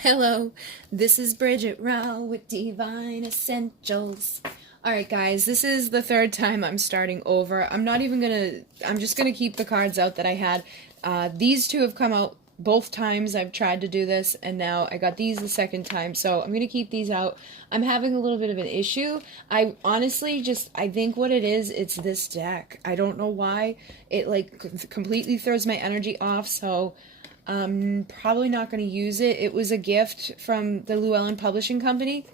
Hello, this is Bridget Rau with Divine Essentials. Alright guys, this is the third time I'm starting over. I'm just gonna keep the cards out that I had. These two have come out both times I've tried to do this, and now I got these the second time, so I'm gonna keep these out. I'm having a little bit of an issue. I honestly I think what it is, it's this deck. I don't know why. It like completely throws my energy off, so I'm probably not going to use it. It was a gift from the Llewellyn Publishing Company,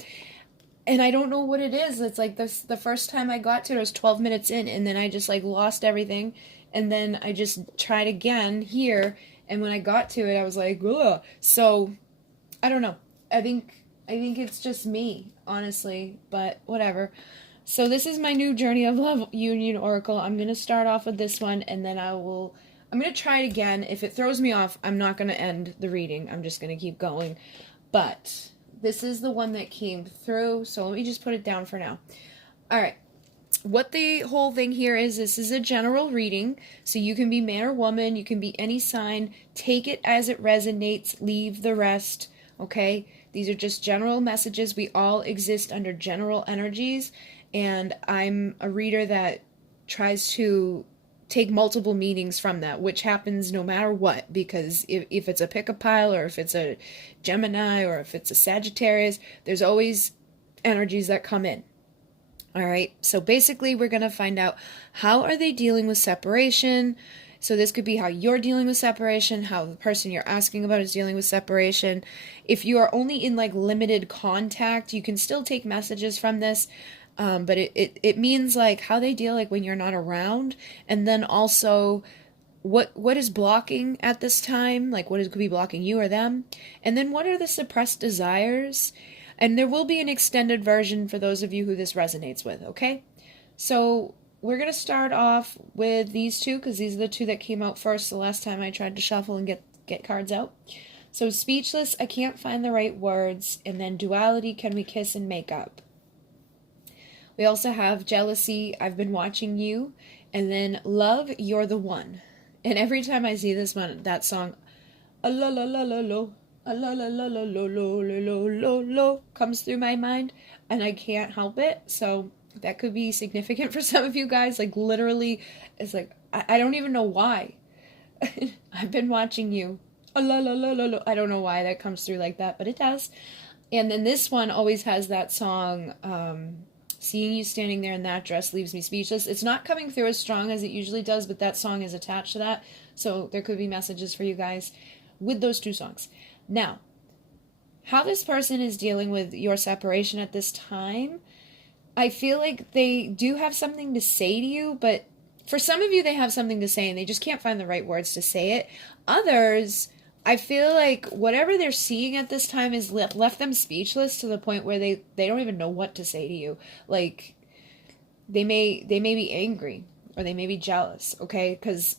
and I don't know what it is. It's like the first time I got to it, I was 12 minutes in, and then I just like lost everything, and then I just tried again here, and when I got to it, I was like, ugh. So I don't know. I think it's just me, honestly, but whatever. So this is my new Journey of Love Union Oracle. I'm going to start off with this one, and then I'm going to try it again. If it throws me off, I'm not going to end the reading. I'm just going to keep going. But this is the one that came through, so let me just put it down for now. All right. What the whole thing here is, this is a general reading, so you can be man or woman, you can be any sign. Take it as it resonates, leave the rest, okay? These are just general messages. We all exist under general energies, and I'm a reader that tries to take multiple meanings from that, which happens no matter what, because if it's a pick-a-pile, or if it's a Gemini, or if it's a Sagittarius, there's always energies that come in. All right, so basically we're going to find out, how are they dealing with separation? So this could be how you're dealing with separation, how the person you're asking about is dealing with separation. If you are only in like limited contact, you can still take messages from this. But it means like how they deal like when you're not around, and then also what is blocking at this time, like could be blocking you or them, and then what are the suppressed desires. And there will be an extended version for those of you who this resonates with, okay? So we're going to start off with these two, because these are the two that came out first the last time I tried to shuffle and get cards out. So speechless, I can't find the right words, and then duality, can we kiss and make up? We also have jealousy, I've been watching you, and then love, you're the one. And every time I see this one, that song, a la la la la lo, a la la la la lo lo lo lo lo comes through my mind, and I can't help it. So that could be significant for some of you guys. Like literally, it's like I don't even know why. I've been watching you. A la la la la lo. I don't know why that comes through like that, but it does. And then this one always has that song, seeing you standing there in that dress leaves me speechless. It's not coming through as strong as it usually does, but that song is attached to that. So there could be messages for you guys with those two songs. Now, how this person is dealing with your separation at this time, I feel like they do have something to say to you, but for some of you, they have something to say and they just can't find the right words to say it. Others, I feel like whatever they're seeing at this time is left them speechless, to the point where they don't even know what to say to you. Like, they may be angry, or they may be jealous, okay? Because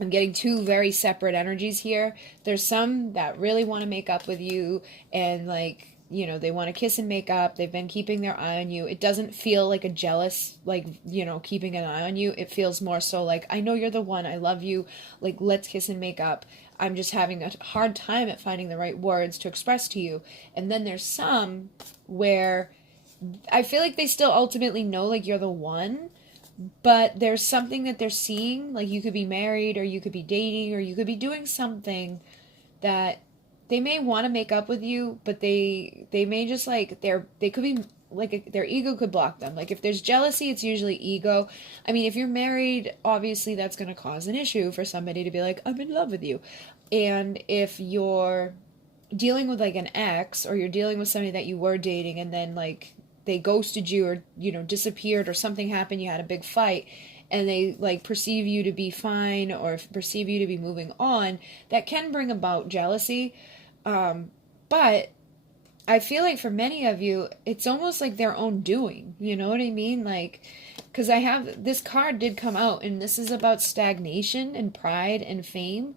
I'm getting two very separate energies here. There's some that really want to make up with you, and like, you know, they want to kiss and make up. They've been keeping their eye on you. It doesn't feel like a jealous, like, you know, keeping an eye on you. It feels more so like, I know you're the one. I love you. Like, let's kiss and make up. I'm just having a hard time at finding the right words to express to you. And then there's some where I feel like they still ultimately know, like, you're the one, but there's something that they're seeing, like you could be married, or you could be dating, or you could be doing something that they may want to make up with you, but they may just like, they could be like, their ego could block them. Like if there's jealousy, it's usually ego. I mean, if you're married, obviously that's going to cause an issue for somebody to be like, I'm in love with you. And if you're dealing with like an ex, or you're dealing with somebody that you were dating and then like they ghosted you, or, you know, disappeared, or something happened, you had a big fight, and they like perceive you to be fine, or perceive you to be moving on, that can bring about jealousy. But I feel like for many of you, it's almost like their own doing. You know what I mean? Like, because I have, this card did come out, and this is about stagnation and pride and fame.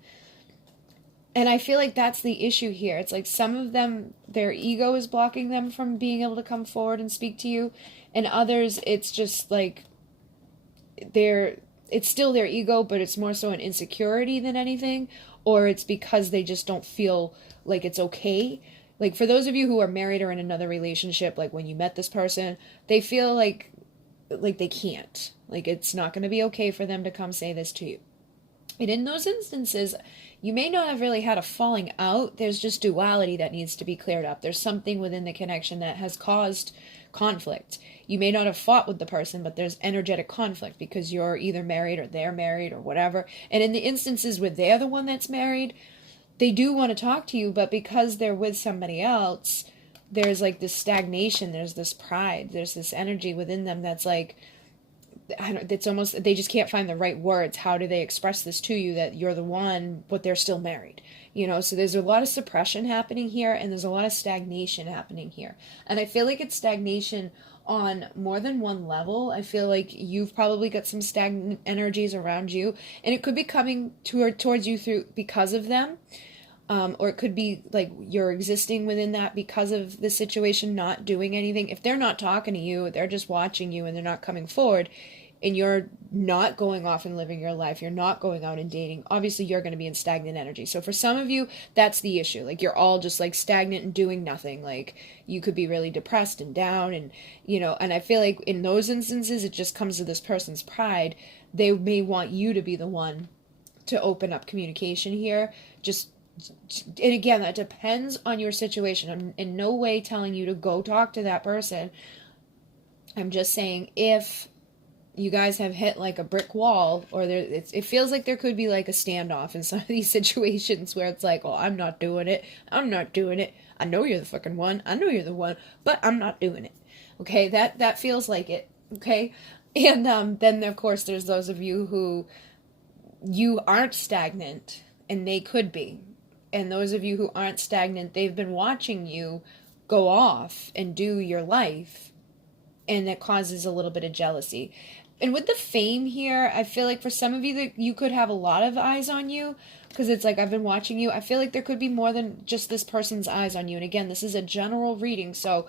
And I feel like that's the issue here. It's like some of them, their ego is blocking them from being able to come forward and speak to you. And others, it's just like, it's still their ego, but it's more so an insecurity than anything. Or it's because they just don't feel like it's okay. Like for those of you who are married or in another relationship, like when you met this person, they feel like they can't. Like it's not going to be okay for them to come say this to you. And in those instances, you may not have really had a falling out. There's just duality that needs to be cleared up. There's something within the connection that has caused conflict. You may not have fought with the person, but there's energetic conflict because you're either married or they're married or whatever. And in the instances where they're the one that's married, they do want to talk to you, but because they're with somebody else, there's like this stagnation, there's this pride, there's this energy within them that's like, it's almost, they just can't find the right words. How do they express this to you that you're the one, but they're still married? You know, so there's a lot of suppression happening here, and there's a lot of stagnation happening here. And I feel like it's stagnation on more than one level. I feel like you've probably got some stagnant energies around you, and it could be coming towards you through because of them. Or it could be like you're existing within that because of the situation, not doing anything. If they're not talking to you, they're just watching you and they're not coming forward, and you're not going off and living your life, you're not going out and dating, obviously you're going to be in stagnant energy. So for some of you, that's the issue. Like you're all just like stagnant and doing nothing. Like you could be really depressed and down, and you know, and I feel like in those instances, it just comes to this person's pride. They may want you to be the one to open up communication here. And again, that depends on your situation. I'm in no way telling you to go talk to that person. I'm just saying if you guys have hit like a brick wall, or it feels like there could be like a standoff in some of these situations where it's like, oh, I'm not doing it. I'm not doing it. I know you're the fucking one. I know you're the one, but I'm not doing it. Okay, that feels like it. Okay, and then of course there's those of you who you aren't stagnant, and they could be. And those of you who aren't stagnant, they've been watching you go off and do your life, and that causes a little bit of jealousy. And with the fame here, I feel like for some of you that you could have a lot of eyes on you, because it's like, I've been watching you. I feel like there could be more than just this person's eyes on you. And again, this is a general reading, so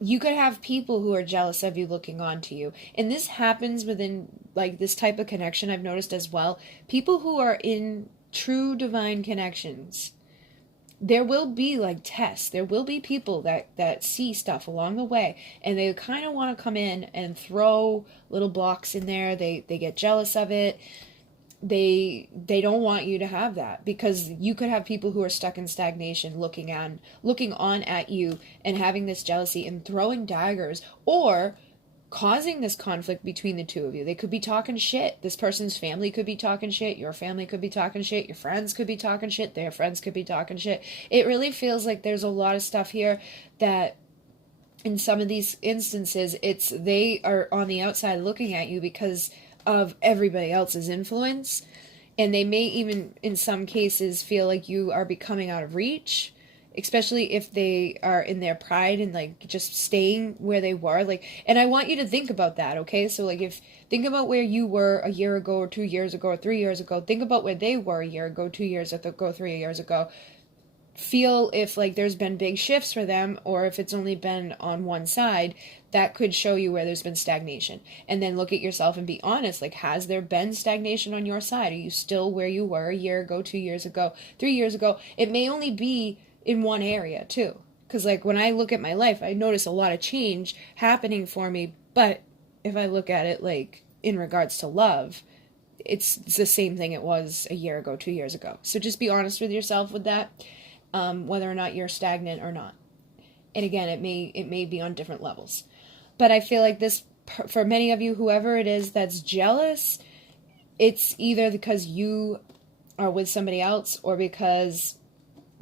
you could have people who are jealous of you looking onto you. And this happens within like this type of connection, I've noticed as well. People who are in true divine connections, there will be like tests. There will be people that see stuff along the way, and they kind of want to come in and throw little blocks in there. They get jealous of it. They don't want you to have that, because you could have people who are stuck in stagnation looking on at you and having this jealousy and throwing daggers, or causing this conflict between the two of you. They could be talking shit. This person's family could be talking shit. Your family could be talking shit. Your friends could be talking shit. Their friends could be talking shit. It really feels like there's a lot of stuff here that in some of these instances, they are on the outside looking at you because of everybody else's influence. And they may even, in some cases, feel like you are becoming out of reach, especially if they are in their pride and like just staying where they were. Like, and I want you to think about that, okay? So like, think about where you were a year ago or 2 years ago or 3 years ago. Think about where they were a year ago, 2 years ago, 3 years ago. Feel if like there's been big shifts for them, or if it's only been on one side. That could show you where there's been stagnation. And then look at yourself and be honest. Like, has there been stagnation on your side? Are you still where you were a year ago, 2 years ago, 3 years ago? It may only be in one area too, because like when I look at my life, I notice a lot of change happening for me. But if I look at it like in regards to love, it's the same thing it was a year ago, 2 years ago. So just be honest with yourself with that, whether or not you're stagnant or not. And again, it may be on different levels, but I feel like this, for many of you, whoever it is that's jealous, it's either because you are with somebody else, or because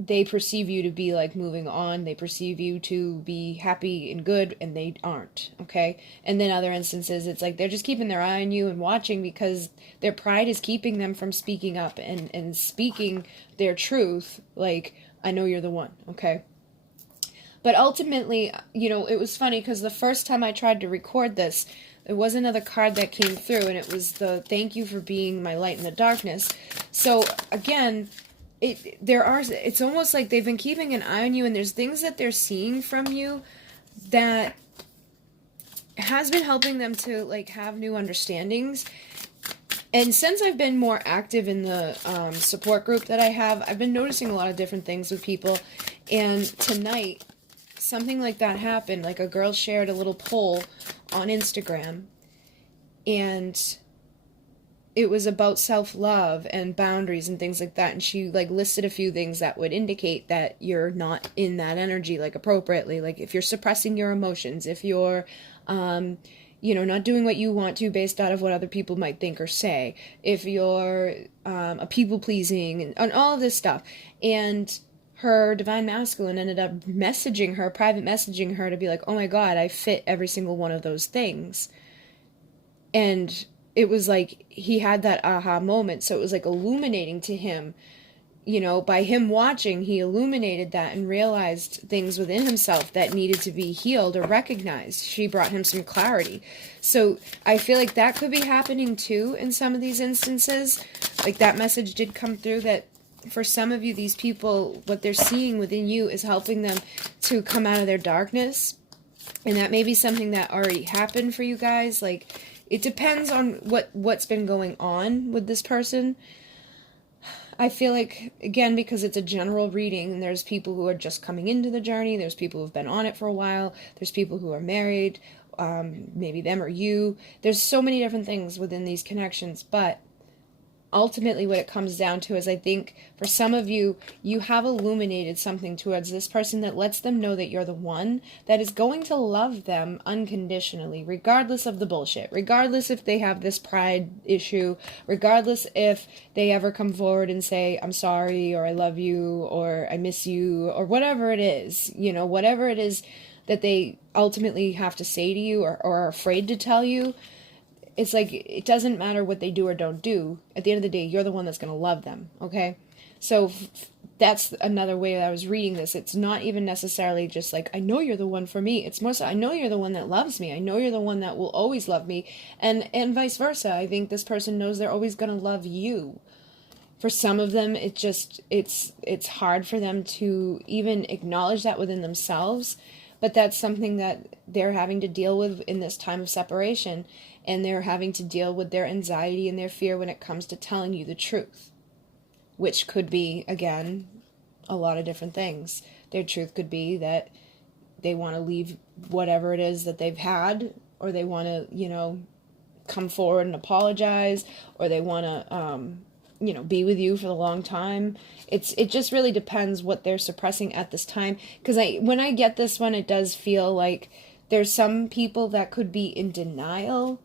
they perceive you to be like moving on. They perceive you to be happy and good, and they aren't, okay? And then other instances, it's like they're just keeping their eye on you and watching because their pride is keeping them from speaking up and speaking their truth. Like, I know you're the one, okay? But ultimately, you know, it was funny because the first time I tried to record this, there was another card that came through, and it was the thank you for being my light in the darkness. So again, it's almost like they've been keeping an eye on you, and there's things that they're seeing from you that has been helping them to like have new understandings. And since I've been more active in the support group that I have, I've been noticing a lot of different things with people. And tonight, something like that happened. Like, a girl shared a little poll on Instagram, and it was about self-love and boundaries and things like that. And she, like, listed a few things that would indicate that you're not in that energy, like, appropriately. Like, if you're suppressing your emotions, if you're not doing what you want to based out of what other people might think or say, if you're a people-pleasing, and all of this stuff. And her divine masculine ended up private messaging her to be like, oh my God, I fit every single one of those things. And it was like he had that aha moment. So it was like illuminating to him. By him watching, he illuminated that and realized things within himself that needed to be healed or recognized. She brought him some clarity. So I feel like that could be happening too in some of these instances. Like, that message did come through, that for some of you, these people, what they're seeing within you is helping them to come out of their darkness. And that may be something that already happened for you guys. Like, it depends on what's been going on with this person. I feel like, again, because it's a general reading, and there's people who are just coming into the journey, there's people who've been on it for a while, there's people who are married, maybe them or you. There's so many different things within these connections, but ultimately what it comes down to is, I think for some of you, you have illuminated something towards this person that lets them know that you're the one that is going to love them unconditionally, regardless of the bullshit, regardless if they have this pride issue, regardless if they ever come forward and say, I'm sorry, or I love you, or I miss you, or whatever it is, whatever it is that they ultimately have to say to you, or are afraid to tell you. It's like, it doesn't matter what they do or don't do. At the end of the day, you're the one that's going to love them, okay? So that's another way that I was reading this. It's not even necessarily just like, I know you're the one for me. It's more so, I know you're the one that loves me. I know you're the one that will always love me. And vice versa. I think this person knows they're always going to love you. For some of them, it's hard for them to even acknowledge that within themselves. But that's something that they're having to deal with in this time of separation. And they're having to deal with their anxiety and their fear when it comes to telling you the truth. Which could be, again, a lot of different things. Their truth could be that they want to leave whatever it is that they've had. Or they want to, come forward and apologize. Or they want to, be with you for a long time. It just really depends what they're suppressing at this time. Because when I get this one, it does feel like there's some people that could be in denial.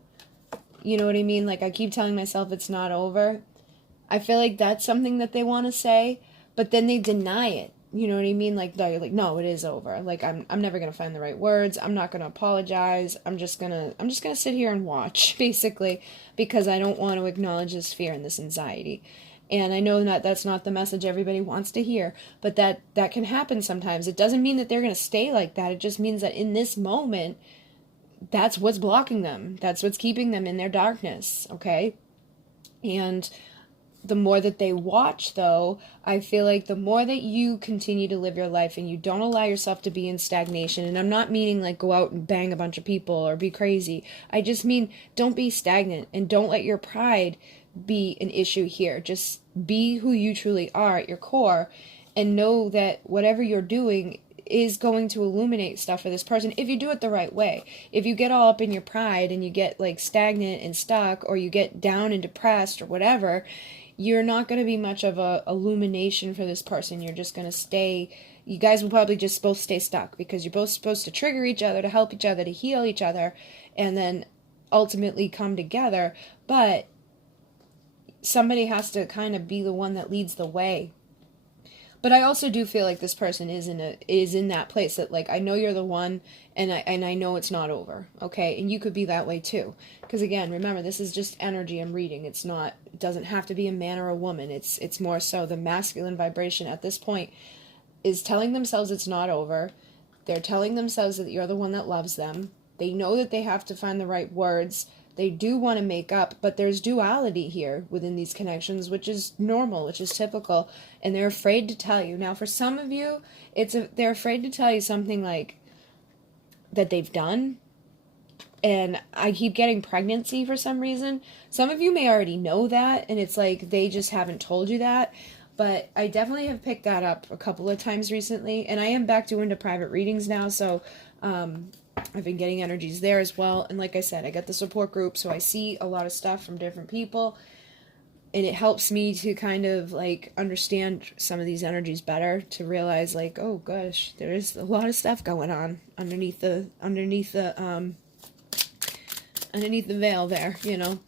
You know what I mean? Like, I keep telling myself it's not over. I feel like that's something that they want to say, but then they deny it. You know what I mean? Like, they're like, no, it is over. Like, I'm never gonna find the right words. I'm not gonna apologize. I'm just gonna sit here and watch, basically, because I don't want to acknowledge this fear and this anxiety. And I know that that's not the message everybody wants to hear, but that can happen sometimes. It doesn't mean that they're gonna stay like that. It just means that in this moment, that's what's blocking them. That's what's keeping them in their darkness, okay? And the more that they watch, though, I feel like the more that you continue to live your life and you don't allow yourself to be in stagnation, and I'm not meaning like go out and bang a bunch of people or be crazy. I just mean don't be stagnant and don't let your pride be an issue here. Just be who you truly are at your core and know that whatever you're doing is going to illuminate stuff for this person if you do it the right way. If you get all up in your pride and you get like stagnant and stuck, or you get down and depressed or whatever, you're not going to be much of a illumination for this person. You're just going to stay, you guys will probably just both stay stuck, because you're both supposed to trigger each other, to help each other, to heal each other, and then ultimately come together. But somebody has to kind of be the one that leads the way. But I also do feel like this person is in that place that, like, I know you're the one, and I know it's not over, okay? And you could be that way too. Because again, remember, this is just energy I'm reading. It doesn't have to be a man or a woman. It's more so the masculine vibration at this point is telling themselves it's not over. They're telling themselves that you're the one that loves them. They know that they have to find the right words. They do want to make up, but there's duality here within these connections, which is normal, which is typical, and they're afraid to tell you. Now, for some of you, they're afraid to tell you something like that they've done, and I keep getting pregnancy for some reason. Some of you may already know that, and it's like they just haven't told you that. But I definitely have picked that up a couple of times recently, and I am back doing the private readings now, so I've been getting energies there as well. And like I said, I got the support group, so I see a lot of stuff from different people, and it helps me to kind of like understand some of these energies better, to realize like, oh gosh, there's a lot of stuff going on underneath the veil there, you know.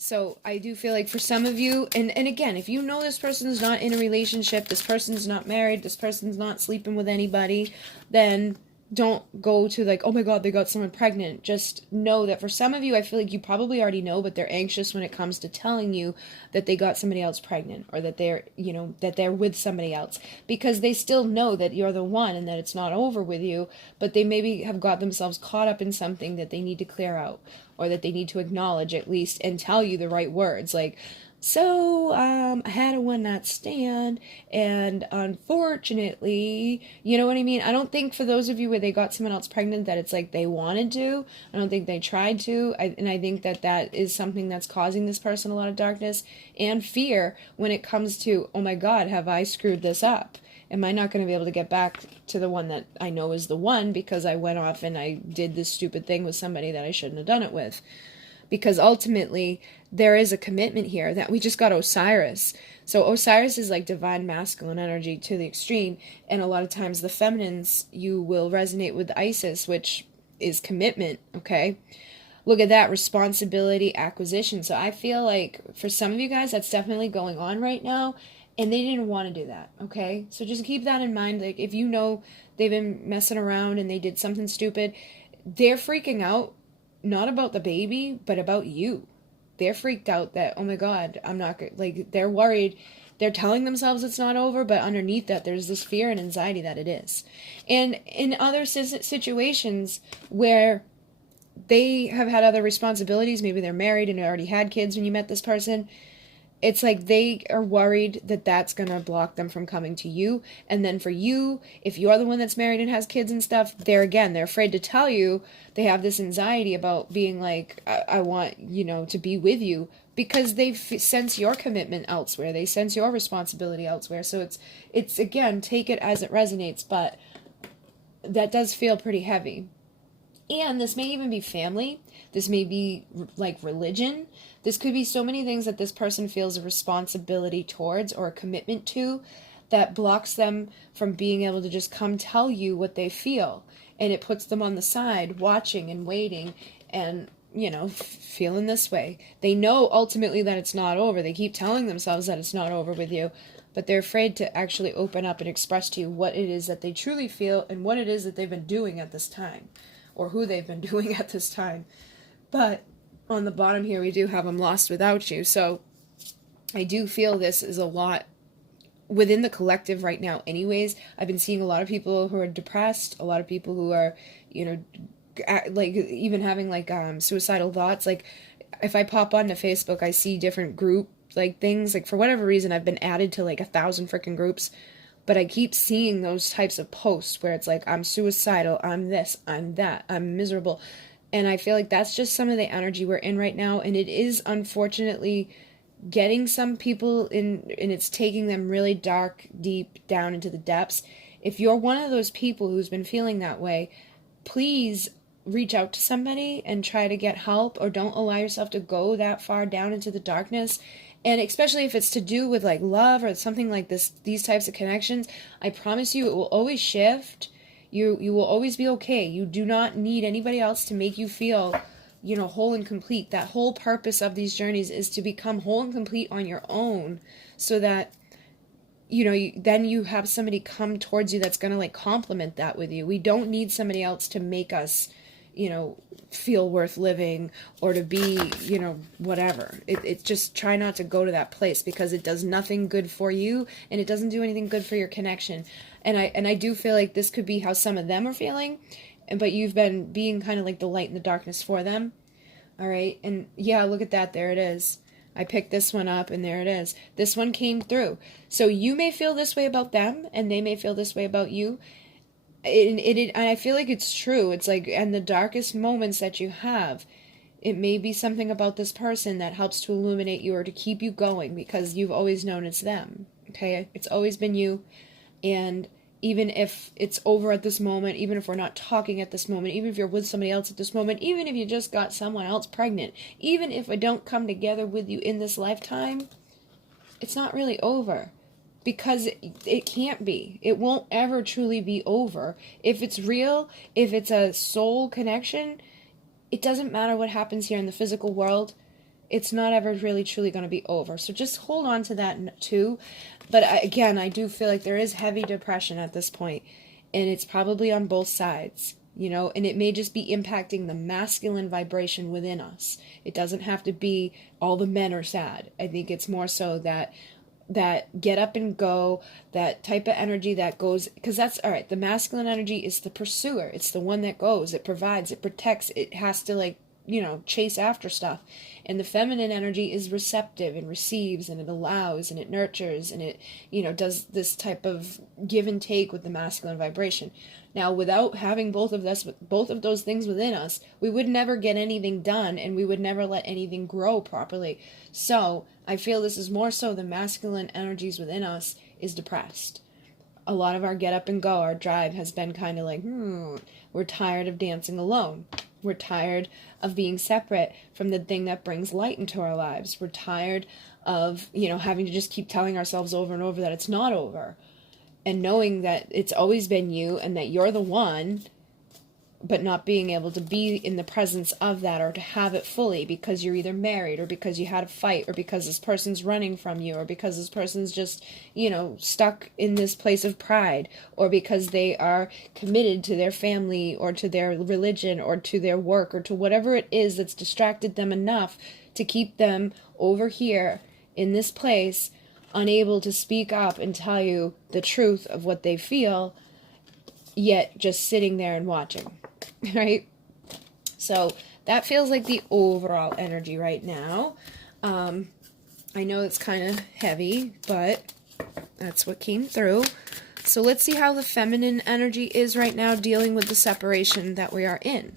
So I do feel like for some of you, and again, if you know this person's not in a relationship, this person's not married, this person's not sleeping with anybody, then don't go to like, oh my god, they got someone pregnant. Just know that for some of you, I feel like you probably already know, but they're anxious when it comes to telling you that they got somebody else pregnant, or that they're, you know, that they're with somebody else, because they still know that you're the one and that it's not over with you, but they maybe have got themselves caught up in something that they need to clear out, or that they need to acknowledge at least and tell you the right words. Like, so, I had a one-night stand, and unfortunately, you know what I mean? I don't think for those of you where they got someone else pregnant that it's like they wanted to. I don't think they tried to. And I think that that is something that's causing this person a lot of darkness and fear when it comes to, oh my god, have I screwed this up? Am I not going to be able to get back to the one that I know is the one because I went off and I did this stupid thing with somebody that I shouldn't have done it with? Because ultimately, there is a commitment here that we just got Osiris. So Osiris is like divine masculine energy to the extreme. And a lot of times the feminines, you will resonate with Isis, which is commitment, okay? Look at that, responsibility, acquisition. So I feel like for some of you guys, that's definitely going on right now. And they didn't want to do that, okay? So just keep that in mind. Like, if you know they've been messing around and they did something stupid, they're freaking out. Not about the baby, but about you. They're freaked out that, oh my god, I'm not good. Like, they're worried. They're telling themselves it's not over, but underneath that, there's this fear and anxiety that it is. And in other situations where they have had other responsibilities, maybe they're married and already had kids when you met this person, it's like they are worried that that's going to block them from coming to you. And then for you, if you're the one that's married and has kids and stuff, they're afraid to tell you. They have this anxiety about being like, I want, you know, to be with you, because they sense your commitment elsewhere. They sense your responsibility elsewhere. So it's again, take it as it resonates, but that does feel pretty heavy. And this may even be family. This may be like religion. This could be so many things that this person feels a responsibility towards or a commitment to that blocks them from being able to just come tell you what they feel. And it puts them on the side, watching and waiting and, you know, feeling this way. They know ultimately that it's not over. They keep telling themselves that it's not over with you, but they're afraid to actually open up and express to you what it is that they truly feel and what it is that they've been doing at this time, or who they've been doing at this time. But on the bottom here, we do have I'm lost without you. So I do feel this is a lot within the collective right now anyways. I've been seeing a lot of people who are depressed, a lot of people who are, you know, like even having like suicidal thoughts. Like if I pop onto Facebook, I see different group like things. Like for whatever reason, I've been added to like 1,000 freaking groups. But I keep seeing those types of posts where it's like, I'm suicidal, I'm this, I'm that, I'm miserable. And I feel like that's just some of the energy we're in right now. And it is unfortunately getting some people in, and it's taking them really dark, deep down into the depths. If you're one of those people who's been feeling that way, please reach out to somebody and try to get help, or don't allow yourself to go that far down into the darkness. And especially if it's to do with like love or something like this, these types of connections, I promise you it will always shift. You will always be okay. You do not need anybody else to make you feel, you know, whole and complete. That whole purpose of these journeys is to become whole and complete on your own, so that, you know, then you have somebody come towards you that's going to like complement that with you. We don't need somebody else to make us, you know, feel worth living, or to be, you know, whatever. It's just try not to go to that place, because it does nothing good for you, and it doesn't do anything good for your connection. And I do feel like this could be how some of them are feeling, but you've been being kind of like the light in the darkness for them. All right. And yeah, look at that. There it is. I picked this one up, and there it is. This one came through. So you may feel this way about them, and they may feel this way about you. And I feel like it's true. It's like, and the darkest moments that you have, it may be something about this person that helps to illuminate you or to keep you going, because you've always known it's them. Okay? It's always been you. And even if it's over at this moment, even if we're not talking at this moment, even if you're with somebody else at this moment, even if you just got someone else pregnant, even if I don't come together with you in this lifetime, it's not really over. Because it can't be. It won't ever truly be over. If it's real, if it's a soul connection, it doesn't matter what happens here in the physical world. It's not ever really truly going to be over. So just hold on to that too. But again, I do feel like there is heavy depression at this point, and it's probably on both sides, you know, and it may just be impacting the masculine vibration within us. It doesn't have to be all the men are sad. I think it's more so that get up and go, that type of energy that goes, because that's, all right, the masculine energy is the pursuer. It's the one that goes, it provides, it protects, it has to, like, you know, chase after stuff. And the feminine energy is receptive and receives, and it allows, and it nurtures, and it, you know, does this type of give and take with the masculine vibration. Now, without having both of those things within us, we would never get anything done, and we would never let anything grow properly. So I feel this is more so the masculine energies within us is depressed. A lot of our get up and go, our drive has been kind of like, we're tired of dancing alone. We're tired of being separate from the thing that brings light into our lives. We're tired of, you know, having to just keep telling ourselves over and over that it's not over. And knowing that it's always been you and that you're the one, but not being able to be in the presence of that or to have it fully because you're either married or because you had a fight or because this person's running from you or because this person's just, you know, stuck in this place of pride or because they are committed to their family or to their religion or to their work or to whatever it is that's distracted them enough to keep them over here in this place, unable to speak up and tell you the truth of what they feel, yet just sitting there and watching, right? So that feels like the overall energy right now. I know it's kind of heavy, but that's what came through. So let's see how the feminine energy is right now dealing with the separation that we are in.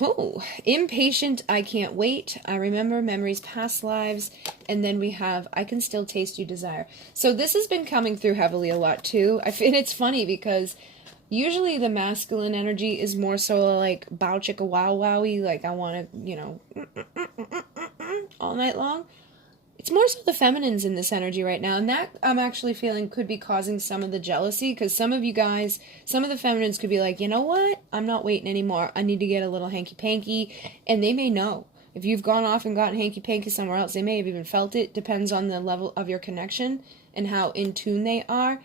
Oh, impatient, I can't wait. I remember memories, past lives. And then we have, I can still taste you desire. So this has been coming through heavily a lot too. And it's funny because usually the masculine energy is more so like bow chicka wow wowie. Like I want to, you know, all night long. It's more so the feminines in this energy right now. And that I'm actually feeling could be causing some of the jealousy. Because some of you guys, some of the feminines could be like, you know what? I'm not waiting anymore. I need to get a little hanky-panky. And they may know. If you've gone off and gotten hanky-panky somewhere else, they may have even felt it. Depends on the level of your connection and how in tune they are.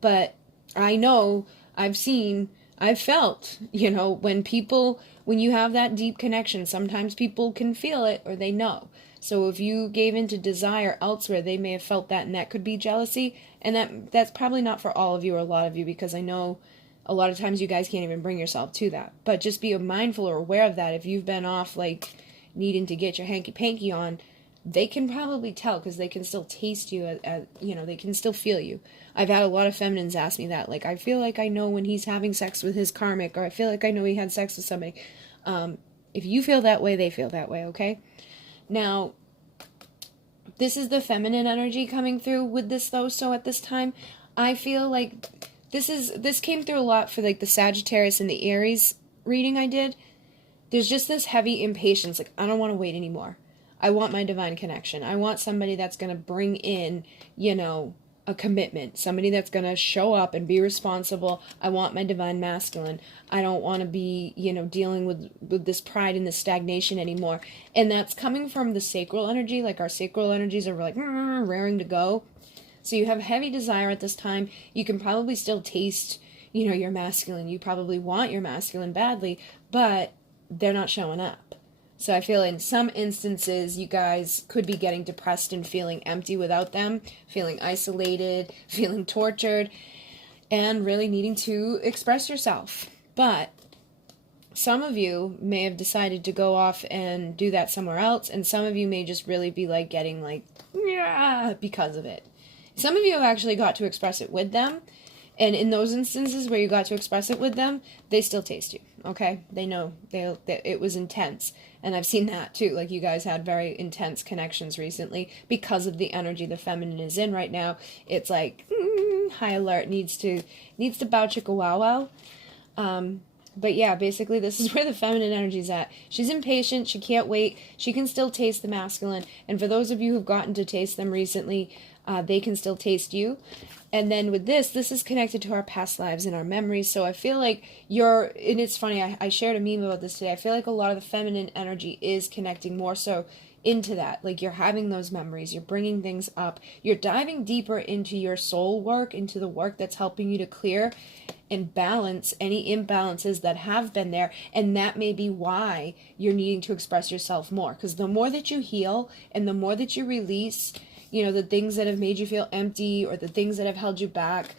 But I know, I've seen, I've felt, you know, when you have that deep connection, sometimes people can feel it or they know. So if you gave into desire elsewhere, they may have felt that, and that could be jealousy. And that's probably not for all of you or a lot of you, because I know a lot of times you guys can't even bring yourself to that. But just be mindful or aware of that. If you've been off, like, needing to get your hanky-panky on, they can probably tell, because they can still taste you, you know, they can still feel you. I've had a lot of feminines ask me that. Like, I feel like I know when he's having sex with his karmic, or I feel like I know he had sex with somebody. If you feel that way, they feel that way, okay? Now, this is the feminine energy coming through with this, though. So at this time, I feel like this came through a lot for like the Sagittarius and the Aries reading I did. There's just this heavy impatience. Like, I don't want to wait anymore. I want my divine connection. I want somebody that's going to bring in, you know, a commitment. Somebody that's going to show up and be responsible. I want my divine masculine. I don't want to be, you know, dealing with this pride and this stagnation anymore. And that's coming from the sacral energy. Like, our sacral energies are like raring to go. So you have heavy desire at this time. You can probably still taste, you know, your masculine. You probably want your masculine badly, but they're not showing up. So I feel in some instances you guys could be getting depressed and feeling empty without them, feeling isolated, feeling tortured, and really needing to express yourself. But some of you may have decided to go off and do that somewhere else, and some of you may just really be like getting like, yeah, because of it. Some of you have actually got to express it with them, And in those instances where you got to express it with them, they still taste you, okay? They know it was intense. And I've seen that too. Like, you guys had very intense connections recently because of the energy the feminine is in right now. It's like, high alert, needs to bow chicka wow wow. But yeah, basically this is where the feminine energy is at. She's impatient. She can't wait. She can still taste the masculine. And for those of you who've gotten to taste them recently, they can still taste you. And then with this is connected to our past lives and our memories. So I feel like and it's funny, I shared a meme about this today. I feel like a lot of the feminine energy is connecting more so into that. Like, you're having those memories, you're bringing things up, you're diving deeper into your soul work, into the work that's helping you to clear and balance any imbalances that have been there. And that may be why you're needing to express yourself more. Because the more that you heal and the more that you release, the things that have made you feel empty or the things that have held you back,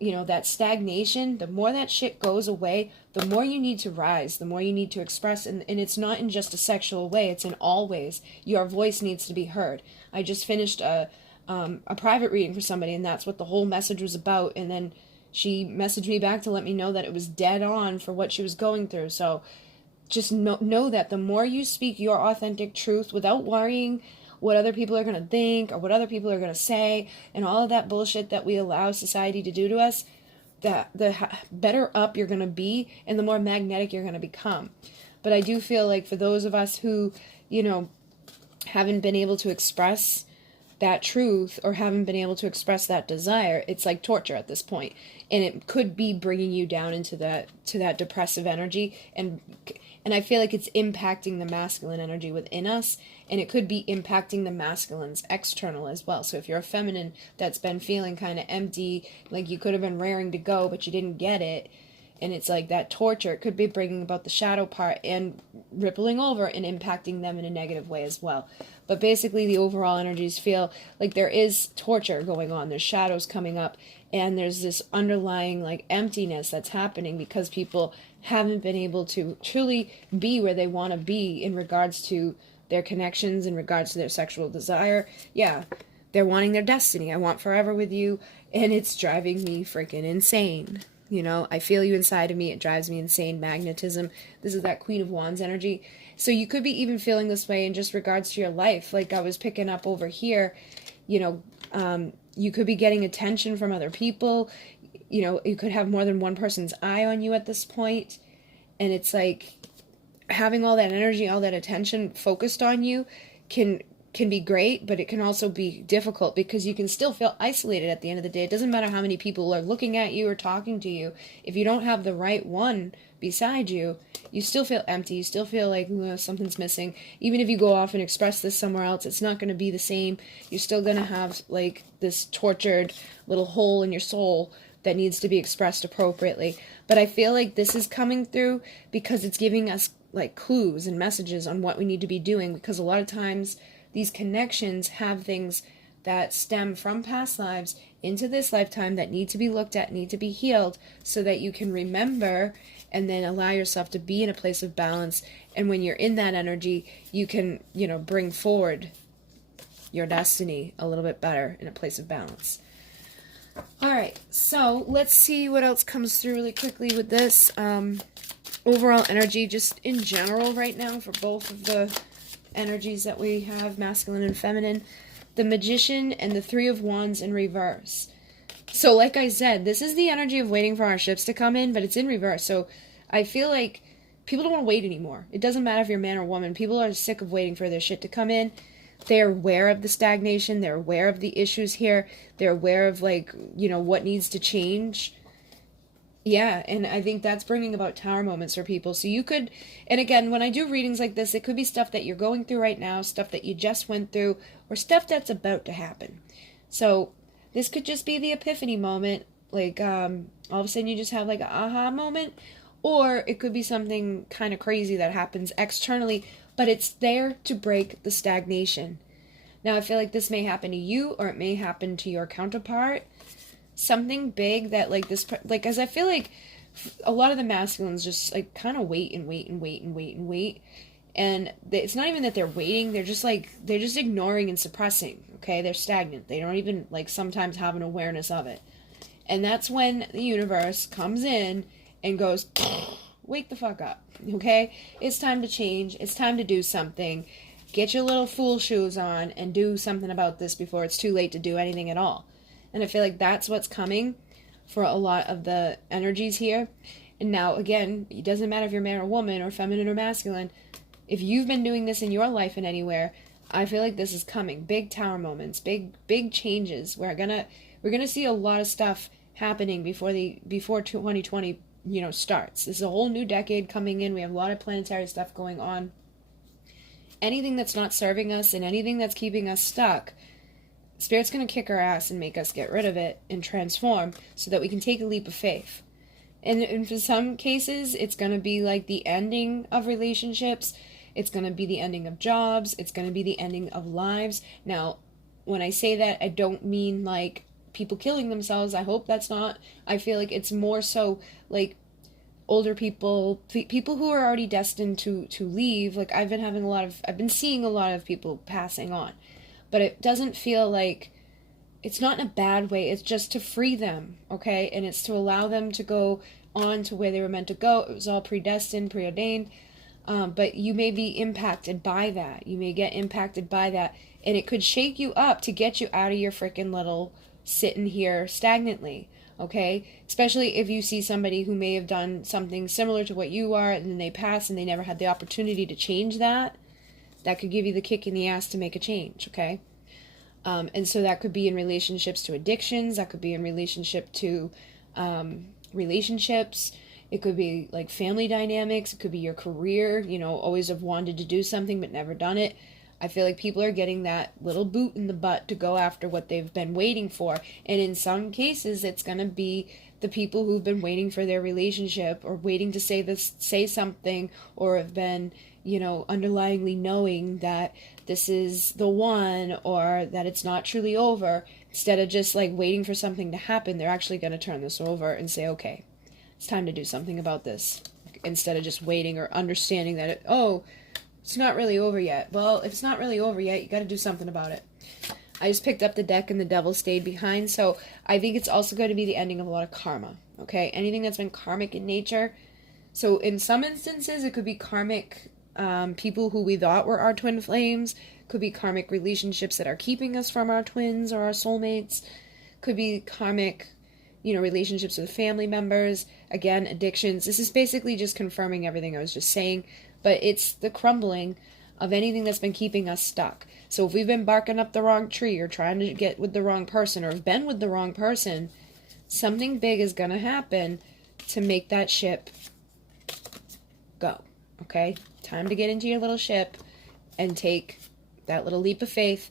that stagnation, the more that shit goes away, the more you need to rise, the more you need to express. And it's not in just a sexual way, it's in all ways. Your voice needs to be heard. I just finished a private reading for somebody, and that's what the whole message was about. And then she messaged me back to let me know that it was dead on for what she was going through. So just know that the more you speak your authentic truth without worrying what other people are going to think or what other people are going to say and all of that bullshit that we allow society to do to us, the better up you're going to be and the more magnetic you're going to become. But I do feel like for those of us who, haven't been able to express that truth or haven't been able to express that desire, it's like torture at this point. And it could be bringing you down into that depressive energy. And I feel like it's impacting the masculine energy within us, and it could be impacting the masculines external as well. So if you're a feminine that's been feeling kind of empty, like you could have been raring to go, but you didn't get it, and it's like that torture, it could be bringing about the shadow part and rippling over and impacting them in a negative way as well. But basically the overall energies feel like there is torture going on. There's shadows coming up, and there's this underlying like emptiness that's happening because people haven't been able to truly be where they want to be in regards to their connections, in regards to their sexual desire. Yeah, they're wanting their destiny. I want forever with you, and it's driving me freaking insane. I feel you inside of me. It drives me insane. Magnetism. This is that Queen of Wands energy. So you could be even feeling this way in just regards to your life. Like I was picking up over here, you could be getting attention from other people. You could have more than one person's eye on you at this point. And it's like having all that energy, all that attention focused on you can be great, but it can also be difficult because you can still feel isolated at the end of the day. It doesn't matter how many people are looking at you or talking to you. If you don't have the right one beside you, you still feel empty. You still feel like something's missing. Even if you go off and express this somewhere else, it's not going to be the same. You're still going to have like this tortured little hole in your soul that needs to be expressed appropriately. But I feel like this is coming through because it's giving us like clues and messages on what we need to be doing, because a lot of times these connections have things that stem from past lives into this lifetime that need to be looked at, need to be healed, so that you can remember and then allow yourself to be in a place of balance. And when you're in that energy, you can, bring forward your destiny a little bit better in a place of balance. All right, so let's see what else comes through really quickly with this. Overall energy, just in general right now for both of the energies that we have, masculine and feminine. The Magician and the Three of Wands in reverse. So like I said, this is the energy of waiting for our ships to come in, but it's in reverse. So I feel like people don't want to wait anymore. It doesn't matter if you're man or woman. People are sick of waiting for their shit to come in. They're aware of the stagnation. They're aware of the issues here. They're aware of what needs to change. Yeah, and I think that's bringing about tower moments for people. So you could, and again, when I do readings like this, it could be stuff that you're going through right now, stuff that you just went through, or stuff that's about to happen. So this could just be the epiphany moment, like all of a sudden you just have like an aha moment, or it could be something kind of crazy that happens externally, but it's there to break the stagnation. Now I feel like this may happen to you, or it may happen to your counterpart. Something big that as I feel like a lot of the masculines just like kind of wait and wait and wait and wait and wait, and it's not even that they're waiting, they're just ignoring and suppressing. Okay, they're stagnant. They don't even sometimes have an awareness of it, And that's when the universe comes in and goes, wake the fuck up, okay? It's time to change. It's time to do something. Get your little fool shoes on and do something about this before it's too late to do anything at all. And I feel like that's what's coming for a lot of the energies here. And now, again, it doesn't matter if you're man or woman or feminine or masculine. If you've been doing this in your life and anywhere, I feel like this is coming. Big tower moments, big changes. We're gonna see a lot of stuff happening before 2020, starts. This is a whole new decade coming in. We have a lot of planetary stuff going on. Anything that's not serving us and anything that's keeping us stuck, Spirit's gonna kick our ass and make us get rid of it and transform so that we can take a leap of faith. And for some cases, it's gonna be like the ending of relationships. It's going to be the ending of jobs. It's going to be the ending of lives. Now, when I say that, I don't mean like people killing themselves. I hope that's not. I feel like it's more so like older people, people who are already destined to leave. Like I've been seeing a lot of people passing on. But it doesn't feel like, it's not in a bad way. It's just to free them, okay? And it's to allow them to go on to where they were meant to go. It was all predestined, preordained. But you may be impacted by that. You may get impacted by that. And it could shake you up to get you out of your freaking little sitting here stagnantly. Okay? Especially if you see somebody who may have done something similar to what you are and then they pass and they never had the opportunity to change that. That could give you the kick in the ass to make a change. Okay? And so that could be in relationships to addictions. That could be in relationship to relationships. It could be like family dynamics. It could be your career, always have wanted to do something but never done it. I feel like people are getting that little boot in the butt to go after what they've been waiting for. And in some cases, it's going to be the people who've been waiting for their relationship or waiting to say something, or have been, underlyingly knowing that this is the one or that it's not truly over. Instead of just like waiting for something to happen, they're actually going to turn this over and say, okay, it's time to do something about this, instead of just waiting or understanding that it's not really over yet. Well, if it's not really over yet, you got to do something about it. I just picked up the deck and the devil stayed behind, so I think it's also going to be the ending of a lot of karma, okay? Anything that's been karmic in nature. So in some instances, it could be karmic people who we thought were our twin flames. Could be karmic relationships that are keeping us from our twins or our soulmates. Could be karmic relationships with family members, again, addictions. This is basically just confirming everything I was just saying, but it's the crumbling of anything that's been keeping us stuck. So if we've been barking up the wrong tree or trying to get with the wrong person or have been with the wrong person, something big is going to happen to make that ship go, okay? Time to get into your little ship and take that little leap of faith.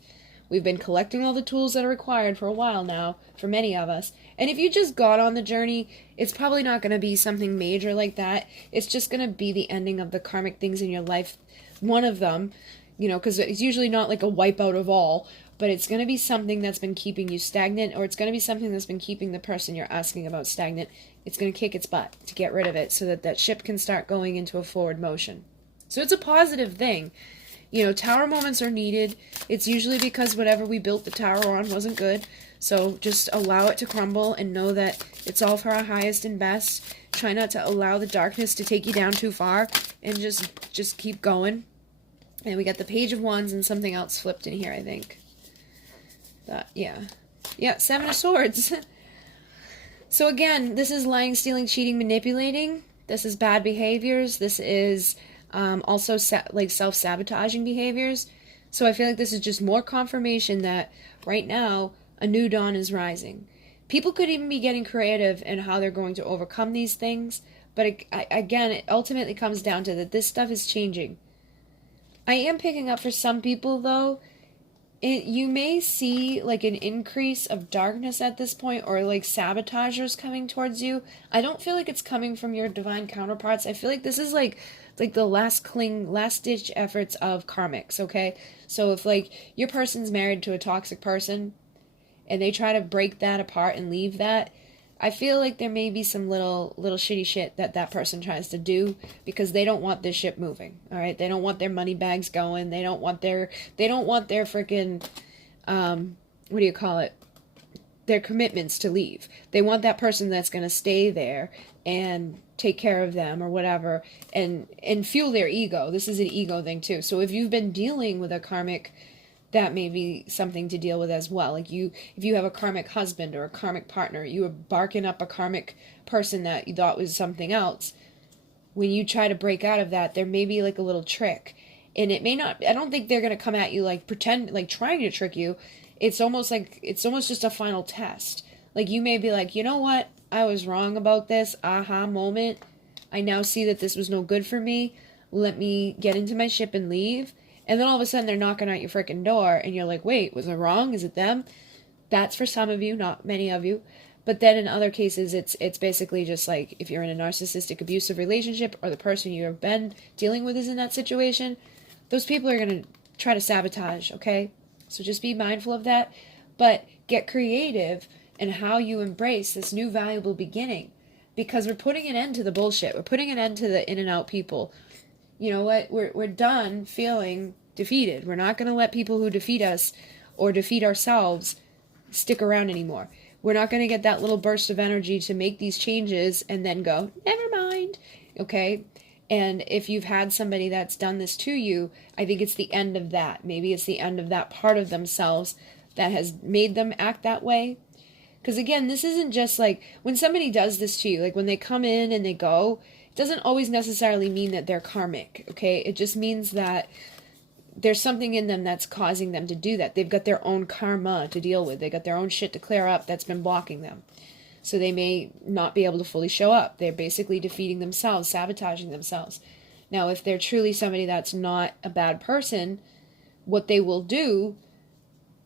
We've been collecting all the tools that are required for a while now, for many of us. And if you just got on the journey, it's probably not going to be something major like that. It's just going to be the ending of the karmic things in your life. One of them, because it's usually not like a wipeout of all, but it's going to be something that's been keeping you stagnant, or it's going to be something that's been keeping the person you're asking about stagnant. It's going to kick its butt to get rid of it so that that ship can start going into a forward motion. So it's a positive thing. Tower moments are needed. It's usually because whatever we built the tower on wasn't good. So just allow it to crumble and know that it's all for our highest and best. Try not to allow the darkness to take you down too far, and just keep going. And we got the Page of Wands and something else flipped in here, I think. Yeah, Seven of Swords. So again, this is lying, stealing, cheating, manipulating. This is bad behaviors. This is also self-sabotaging behaviors. So I feel like this is just more confirmation that right now a new dawn is rising. People could even be getting creative in how they're going to overcome these things, but it ultimately comes down to that this stuff is changing. I am picking up for some people though, you may see like an increase of darkness at this point, or like sabotagers coming towards you. I don't feel like it's coming from your divine counterparts. I feel like this is like the last ditch efforts of karmics, okay? So if like your person's married to a toxic person and they try to break that apart and leave that, I feel like there may be some little shitty shit that person tries to do because they don't want this ship moving. All right, they don't want their money bags going. They don't want their freaking what do you call it? their commitments to leave. They want that person that's going to stay there and take care of them or whatever, and fuel their ego. This is an ego thing too. So if you've been dealing with a karmic, that may be something to deal with as well. Like if you have a karmic husband or a karmic partner, you are barking up a karmic person that you thought was something else. When you try to break out of that, there may be like a little trick. And it may not, I don't think they're going to come at you like pretend, like trying to trick you. It's almost just a final test. Like you may be like, you know what? I was wrong about this. Aha moment. I now see that this was no good for me. Let me get into my ship and leave. And then all of a sudden they're knocking at your freaking door and you're like, wait, was I wrong? Is it them? That's for some of you, not many of you. But then in other cases, it's basically just like if you're in a narcissistic abusive relationship or the person you have been dealing with is in that situation, those people are going to try to sabotage, okay? So just be mindful of that. But get creative in how you embrace this new valuable beginning. Because we're putting an end to the bullshit. We're putting an end to the in and out people. You know what? We're done feeling defeated. We're not going to let people who defeat us or defeat ourselves stick around anymore. We're not going to get that little burst of energy to make these changes and then go, never mind, okay? And if you've had somebody that's done this to you, I think it's the end of that. Maybe it's the end of that part of themselves that has made them act that way. Because again, this isn't just like, when somebody does this to you, like when they come in and they go, it doesn't always necessarily mean that they're karmic, okay? It just means that there's something in them that's causing them to do that. They've got their own karma to deal with. They got their own shit to clear up that's been blocking them. So they may not be able to fully show up. They're basically defeating themselves, sabotaging themselves. Now, if they're truly somebody that's not a bad person, what they will do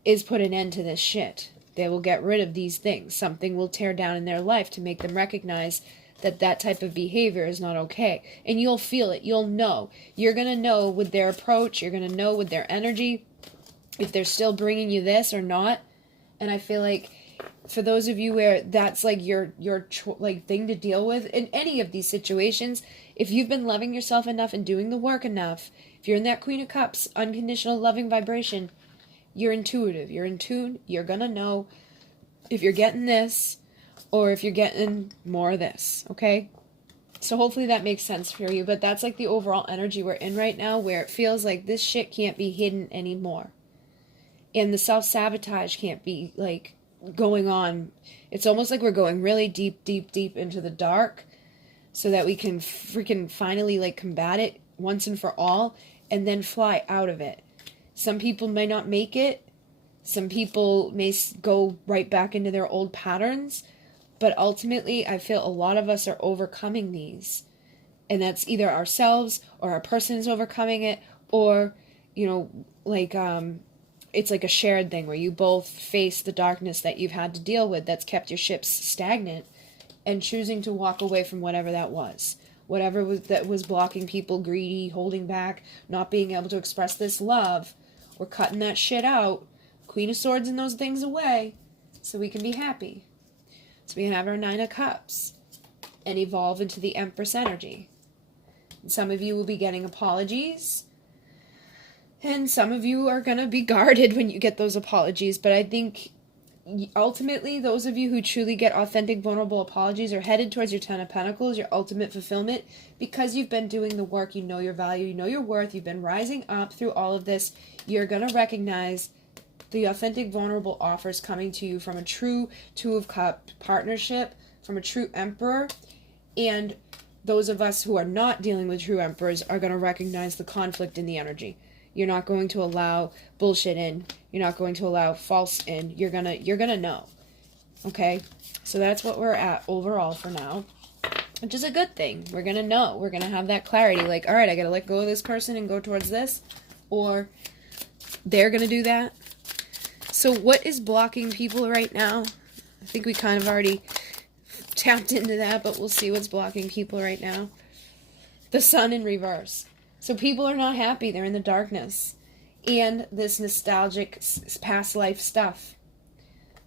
is put an end to this shit. They will get rid of these things. Something will tear down in their life to make them recognize that that type of behavior is not okay. And you'll feel it. You'll know. You're going to know with their approach. You're going to know with their energy if they're still bringing you this or not. And I feel like for those of you where that's like your like thing to deal with in any of these situations, if you've been loving yourself enough and doing the work enough, if you're in that Queen of Cups, unconditional loving vibration, you're intuitive. You're in tune. You're going to know if you're getting this or if you're getting more of this, okay? So hopefully that makes sense for you, but that's like the overall energy we're in right now, where it feels like this shit can't be hidden anymore. And the self-sabotage can't be like going on. It's almost like we're going really deep, deep, deep into the dark so that we can freaking finally like combat it once and for all and then fly out of it. Some people may not make it. Some people may go right back into their old patterns. But ultimately, I feel a lot of us are overcoming these. And that's either ourselves or our person is overcoming it, or, you know, like, it's like a shared thing where you both face the darkness that you've had to deal with that's kept your ships stagnant, and choosing to walk away from whatever that was. Whatever that was blocking people, greedy, holding back, not being able to express this love. We're cutting that shit out. Queen of Swords and those things away so we can be happy. So we can have our Nine of Cups and evolve into the Empress energy. And some of you will be getting apologies. And some of you are going to be guarded when you get those apologies. But I think ultimately, those of you who truly get authentic, vulnerable apologies are headed towards your Ten of Pentacles, your ultimate fulfillment, because you've been doing the work. You know your value. You know your worth. You've been rising up through all of this. You're going to recognize the authentic, vulnerable offers coming to you from a true Two of Cups partnership, from a true Emperor. And those of us who are not dealing with true Emperors are going to recognize the conflict in the energy. You're not going to allow bullshit in. You're not going to allow false in. You're gonna know. Okay? So that's what we're at overall for now. Which is a good thing. We're gonna know. We're gonna have that clarity. Like, alright, I gotta let go of this person and go towards this. Or they're gonna do that. So what is blocking people right now? I think we kind of already tapped into that, but we'll see what's blocking people right now. The Sun in reverse. So people are not happy. They're in the darkness. And this nostalgic past life stuff.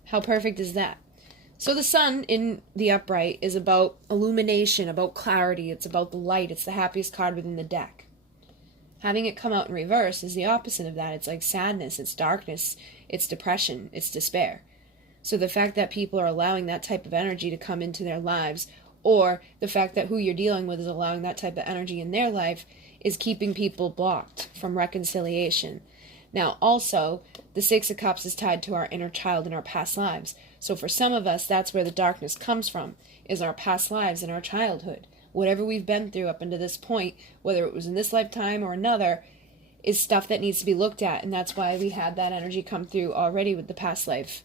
How perfect is that? So the Sun in the upright is about illumination, about clarity. It's about the light. It's the happiest card within the deck. Having it come out in reverse is the opposite of that. It's like sadness. It's darkness. It's depression. It's despair. So the fact that people are allowing that type of energy to come into their lives, or the fact that who you're dealing with is allowing that type of energy in their life, is keeping people blocked from reconciliation. Now, also, the Six of Cups is tied to our inner child and our past lives. So for some of us, that's where the darkness comes from, is our past lives and our childhood. Whatever we've been through up until this point, whether it was in this lifetime or another, is stuff that needs to be looked at. And that's why we had that energy come through already with the past life.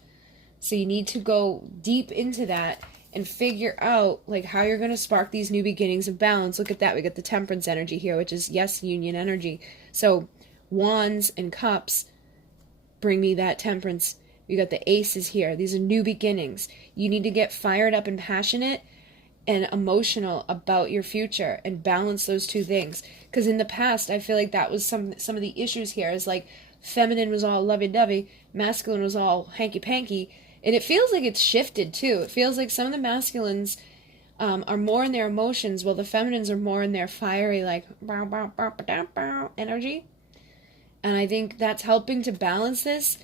So you need to go deep into that and figure out like how you're going to spark these new beginnings of balance. Look at that. We got the Temperance energy here, which is, yes, union energy. So Wands and Cups bring me that Temperance. We got the Aces here. These are new beginnings. You need to get fired up and passionate and emotional about your future and balance those two things. Because in the past, I feel like that was some of the issues here, is like feminine was all lovey-dovey, masculine was all hanky-panky. And it feels like it's shifted too. It feels like some of the masculines are more in their emotions, while the feminines are more in their fiery, like, bow, bow, bow, bow, bow, energy. And I think that's helping to balance this.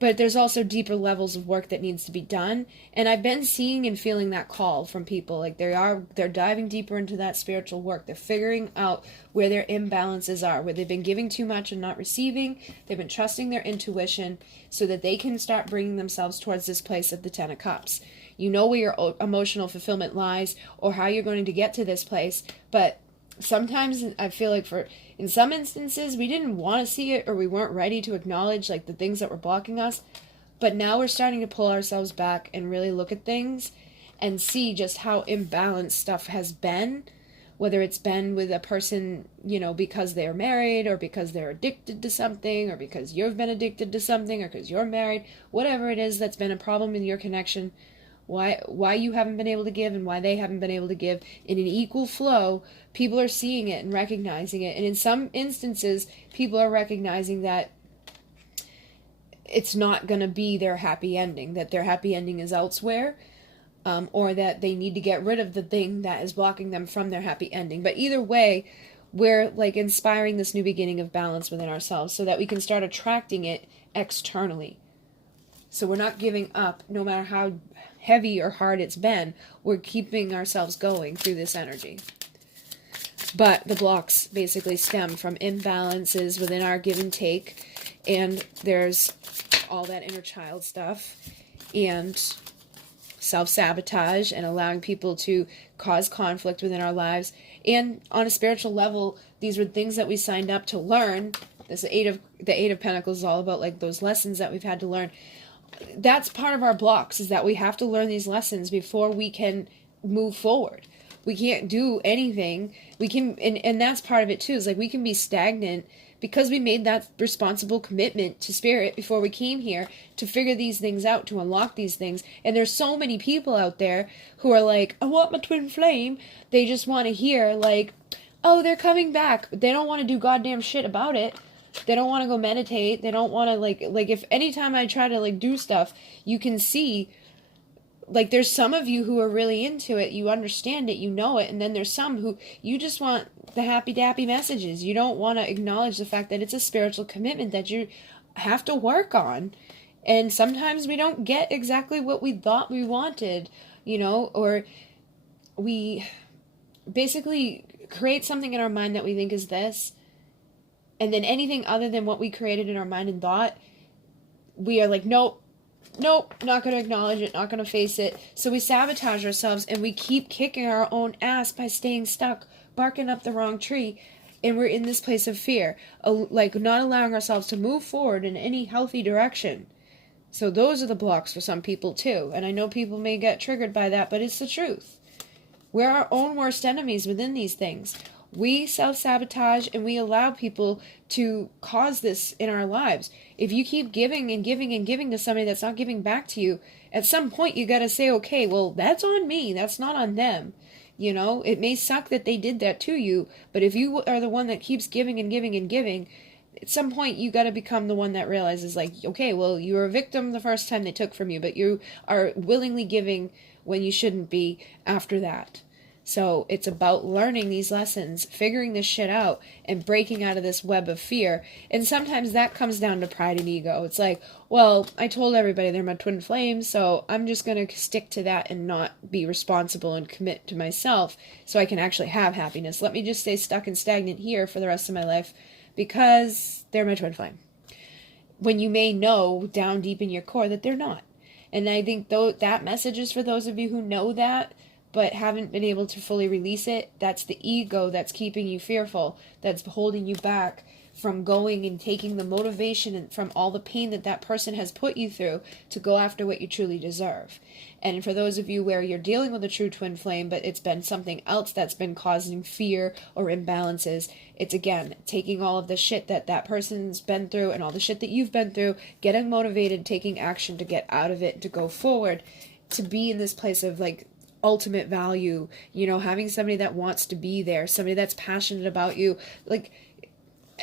But there's also deeper levels of work that needs to be done. And I've been seeing and feeling that call from people. Like they're diving deeper into that spiritual work. They're figuring out where their imbalances are, where they've been giving too much and not receiving. They've been trusting their intuition so that they can start bringing themselves towards this place of the Ten of Cups. You know where your emotional fulfillment lies or how you're going to get to this place. But sometimes I feel like in some instances, we didn't want to see it, or we weren't ready to acknowledge like the things that were blocking us. But now we're starting to pull ourselves back and really look at things and see just how imbalanced stuff has been, whether it's been with a person, you know, because they're married, or because they're addicted to something, or because you've been addicted to something, or because you're married, whatever it is that's been a problem in your connection, why you haven't been able to give and why they haven't been able to give in an equal flow. People are seeing it and recognizing it. And in some instances, people are recognizing that it's not going to be their happy ending, that their happy ending is elsewhere, or that they need to get rid of the thing that is blocking them from their happy ending. But either way, we're like inspiring this new beginning of balance within ourselves so that we can start attracting it externally. So we're not giving up, no matter how heavy or hard it's been. We're keeping ourselves going through this energy. But the blocks basically stem from imbalances within our give and take. And there's all that inner child stuff and self-sabotage and allowing people to cause conflict within our lives. And on a spiritual level, these were things that we signed up to learn. The Eight of Pentacles is all about like those lessons that we've had to learn. That's part of our blocks, is that we have to learn these lessons before we can move forward. We can't do anything. We can, and that's part of it too, is like we can be stagnant because we made that responsible commitment to spirit before we came here to figure these things out, to unlock these things. And there's so many people out there who are like, I want my twin flame. They just want to hear like, oh, they're coming back. They don't want to do goddamn shit about it. They don't want to go meditate. They don't want to like if anytime I try to like do stuff, you can see like there's some of you who are really into it. You understand it, you know it. And then there's some who you just want the happy dappy messages. You don't want to acknowledge the fact that it's a spiritual commitment that you have to work on. And sometimes we don't get exactly what we thought we wanted, you know, or we basically create something in our mind that we think is this. And then anything other than what we created in our mind and thought, we are like, nope, not going to acknowledge it, not going to face it. So we sabotage ourselves and we keep kicking our own ass by staying stuck, barking up the wrong tree. And we're in this place of fear, like not allowing ourselves to move forward in any healthy direction. So those are the blocks for some people too. And I know people may get triggered by that, but it's the truth. We're our own worst enemies within these things. We self-sabotage and we allow people to cause this in our lives. If you keep giving and giving and giving to somebody that's not giving back to you, at some point you got to say, okay, well, that's on me. That's not on them. You know, it may suck that they did that to you, but if you are the one that keeps giving and giving and giving, at some point you got to become the one that realizes like, okay, well, you were a victim the first time they took from you, but you are willingly giving when you shouldn't be after that. So it's about learning these lessons, figuring this shit out, and breaking out of this web of fear. And sometimes that comes down to pride and ego. It's like, well, I told everybody they're my twin flames, so I'm just going to stick to that and not be responsible and commit to myself so I can actually have happiness. Let me just stay stuck and stagnant here for the rest of my life because they're my twin flame. When you may know down deep in your core that they're not. And I think that message is for those of you who know that, but haven't been able to fully release it. That's the ego that's keeping you fearful, that's holding you back from going and taking the motivation and from all the pain that person has put you through to go after what you truly deserve. And for those of you where you're dealing with a true twin flame, but it's been something else that's been causing fear or imbalances, it's again taking all of the shit that person's been through and all the shit that you've been through, getting motivated, taking action to get out of it, to go forward, to be in this place of like ultimate value, having somebody that wants to be there, somebody that's passionate about you. Like,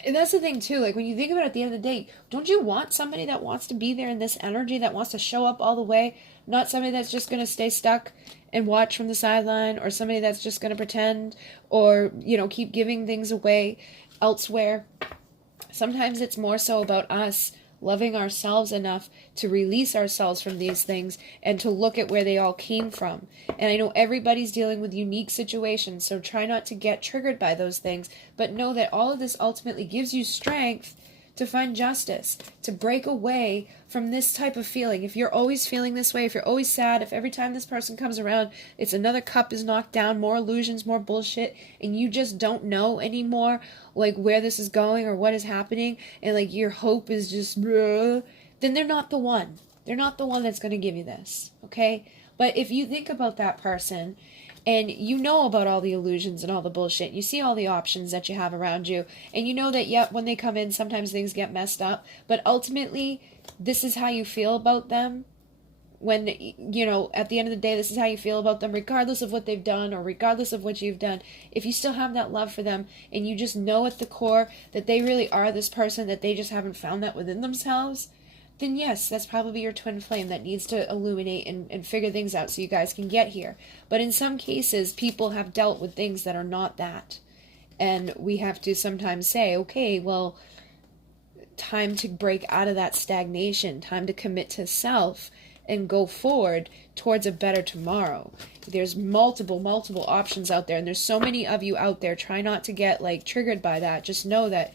and that's the thing too, like when you think about it at the end of the day, don't you want somebody that wants to be there in this energy, that wants to show up all the way, not somebody that's just going to stay stuck and watch from the sideline, or somebody that's just going to pretend, or, keep giving things away elsewhere. Sometimes it's more so about us loving ourselves enough to release ourselves from these things and to look at where they all came from. And I know everybody's dealing with unique situations, so try not to get triggered by those things, but know that all of this ultimately gives you strength to find justice, to break away from this type of feeling. If you're always feeling this way, if you're always sad, if every time this person comes around, it's another cup is knocked down, more illusions, more bullshit, and you just don't know anymore, like, where this is going or what is happening, and, like, your hope is just, then they're not the one. They're not the one that's going to give you this, okay? But if you think about that person, and you know about all the illusions and all the bullshit, you see all the options that you have around you, and you know that, yep, when they come in, sometimes things get messed up, but ultimately, this is how you feel about them. When, at the end of the day, this is how you feel about them, regardless of what they've done or regardless of what you've done. If you still have that love for them and you just know at the core that they really are this person, that they just haven't found that within themselves, then yes, that's probably your twin flame that needs to illuminate and figure things out so you guys can get here. But in some cases, people have dealt with things that are not that. And we have to sometimes say, okay, well, time to break out of that stagnation, time to commit to self and go forward towards a better tomorrow. There's multiple options out there, and there's so many of you out there. Try not to get triggered by that. Just know that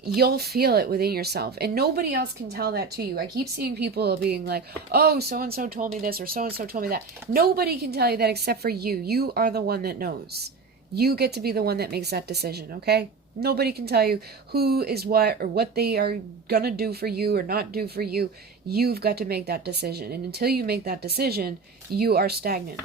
you'll feel it within yourself, and nobody else can tell that to you. I keep seeing people being like, oh, so-and-so told me this, or so-and-so told me that. Nobody can tell you that except for you. You are the one that knows. You get to be the one that makes that decision, okay? Nobody can tell you who is what, or what they are gonna do for you or not do for you. You've got to make that decision, and until you make that decision, you are stagnant.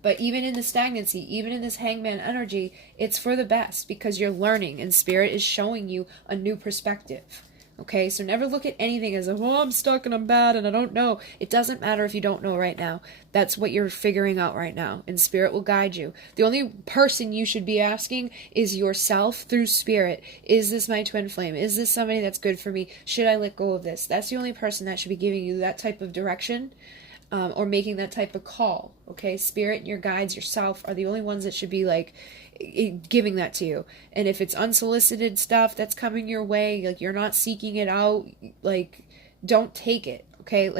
But even in the stagnancy, even in this hangman energy, it's for the best because you're learning and spirit is showing you a new perspective. Okay, so never look at anything as, oh, I'm stuck and I'm bad and I don't know. It doesn't matter if you don't know right now. That's what you're figuring out right now, and spirit will guide you. The only person you should be asking is yourself through spirit. Is this my twin flame? Is this somebody that's good for me? Should I let go of this? That's the only person that should be giving you that type of direction. Or making that type of call, okay? Spirit and your guides, yourself, are the only ones that should be, giving that to you. And if it's unsolicited stuff that's coming your way, you're not seeking it out, don't take it, okay?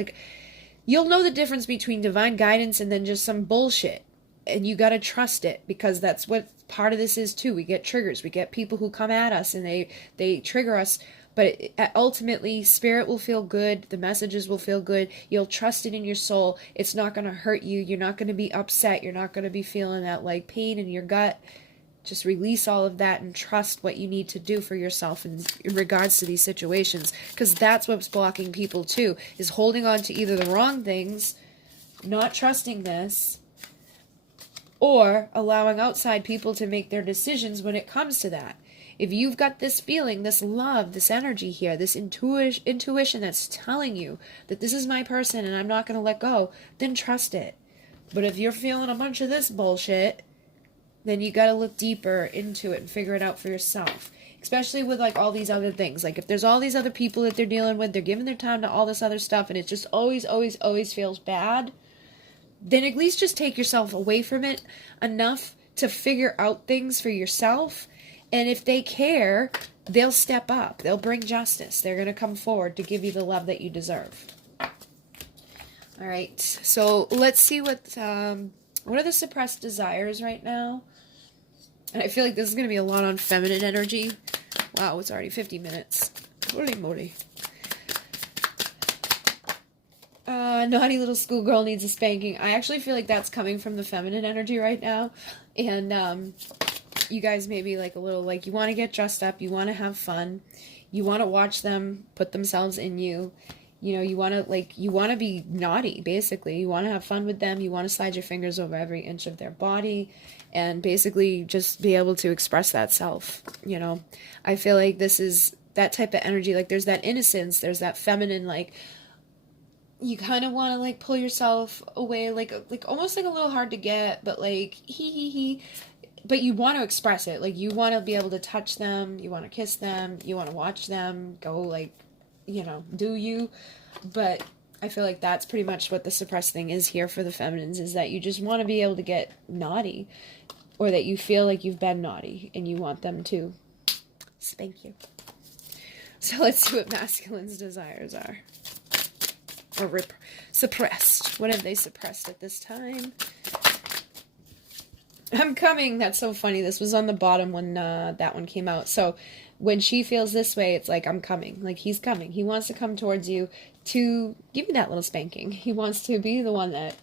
You'll know the difference between divine guidance and then just some bullshit. And you gotta trust it, because that's what part of this is, too. We get triggers. We get people who come at us, and they trigger us. But ultimately, spirit will feel good. The messages will feel good. You'll trust it in your soul. It's not going to hurt you. You're not going to be upset. You're not going to be feeling that pain in your gut. Just release all of that and trust what you need to do for yourself in regards to these situations. Because that's what's blocking people too, is holding on to either the wrong things, not trusting this, or allowing outside people to make their decisions when it comes to that. If you've got this feeling, this love, this energy here, this intuition that's telling you that this is my person and I'm not going to let go, then trust it. But if you're feeling a bunch of this bullshit, then you got to look deeper into it and figure it out for yourself. Especially with all these other things. If there's all these other people that they're dealing with, they're giving their time to all this other stuff, and it just always feels bad. then at least just take yourself away from it enough to figure out things for yourself. And if they care, they'll step up. They'll bring justice. They're going to come forward to give you the love that you deserve. All right. So let's see what are the suppressed desires right now? And I feel like this is going to be a lot on feminine energy. Wow, it's already 50 minutes. Holy moly. Naughty little schoolgirl needs a spanking. I actually feel like that's coming from the feminine energy right now. And you guys may be like a little like, you want to get dressed up, you want to have fun, you want to watch them put themselves in you. You know, you want to be naughty, basically. You want to have fun with them. You want to slide your fingers over every inch of their body and basically just be able to express that self, you know. I feel like this is that type of energy. Like, there's that innocence, there's that feminine, like, you kind of want to, like, pull yourself away, like almost like a little hard to get, but, like, hee. But you want to express it. Like, you want to be able to touch them, you want to kiss them, you want to watch them go, like, you know, do you. But I feel like that's pretty much what the suppressed thing is here for the feminines, is that you just want to be able to get naughty, or that you feel like you've been naughty and you want them to spank you. So let's see what masculine's desires are. Or suppressed. What have they suppressed at this time? I'm coming. That's so funny. This was on the bottom when that one came out. So when she feels this way, it's like, I'm coming. Like, he's coming. He wants to come towards you to give you that little spanking. He wants to be the one that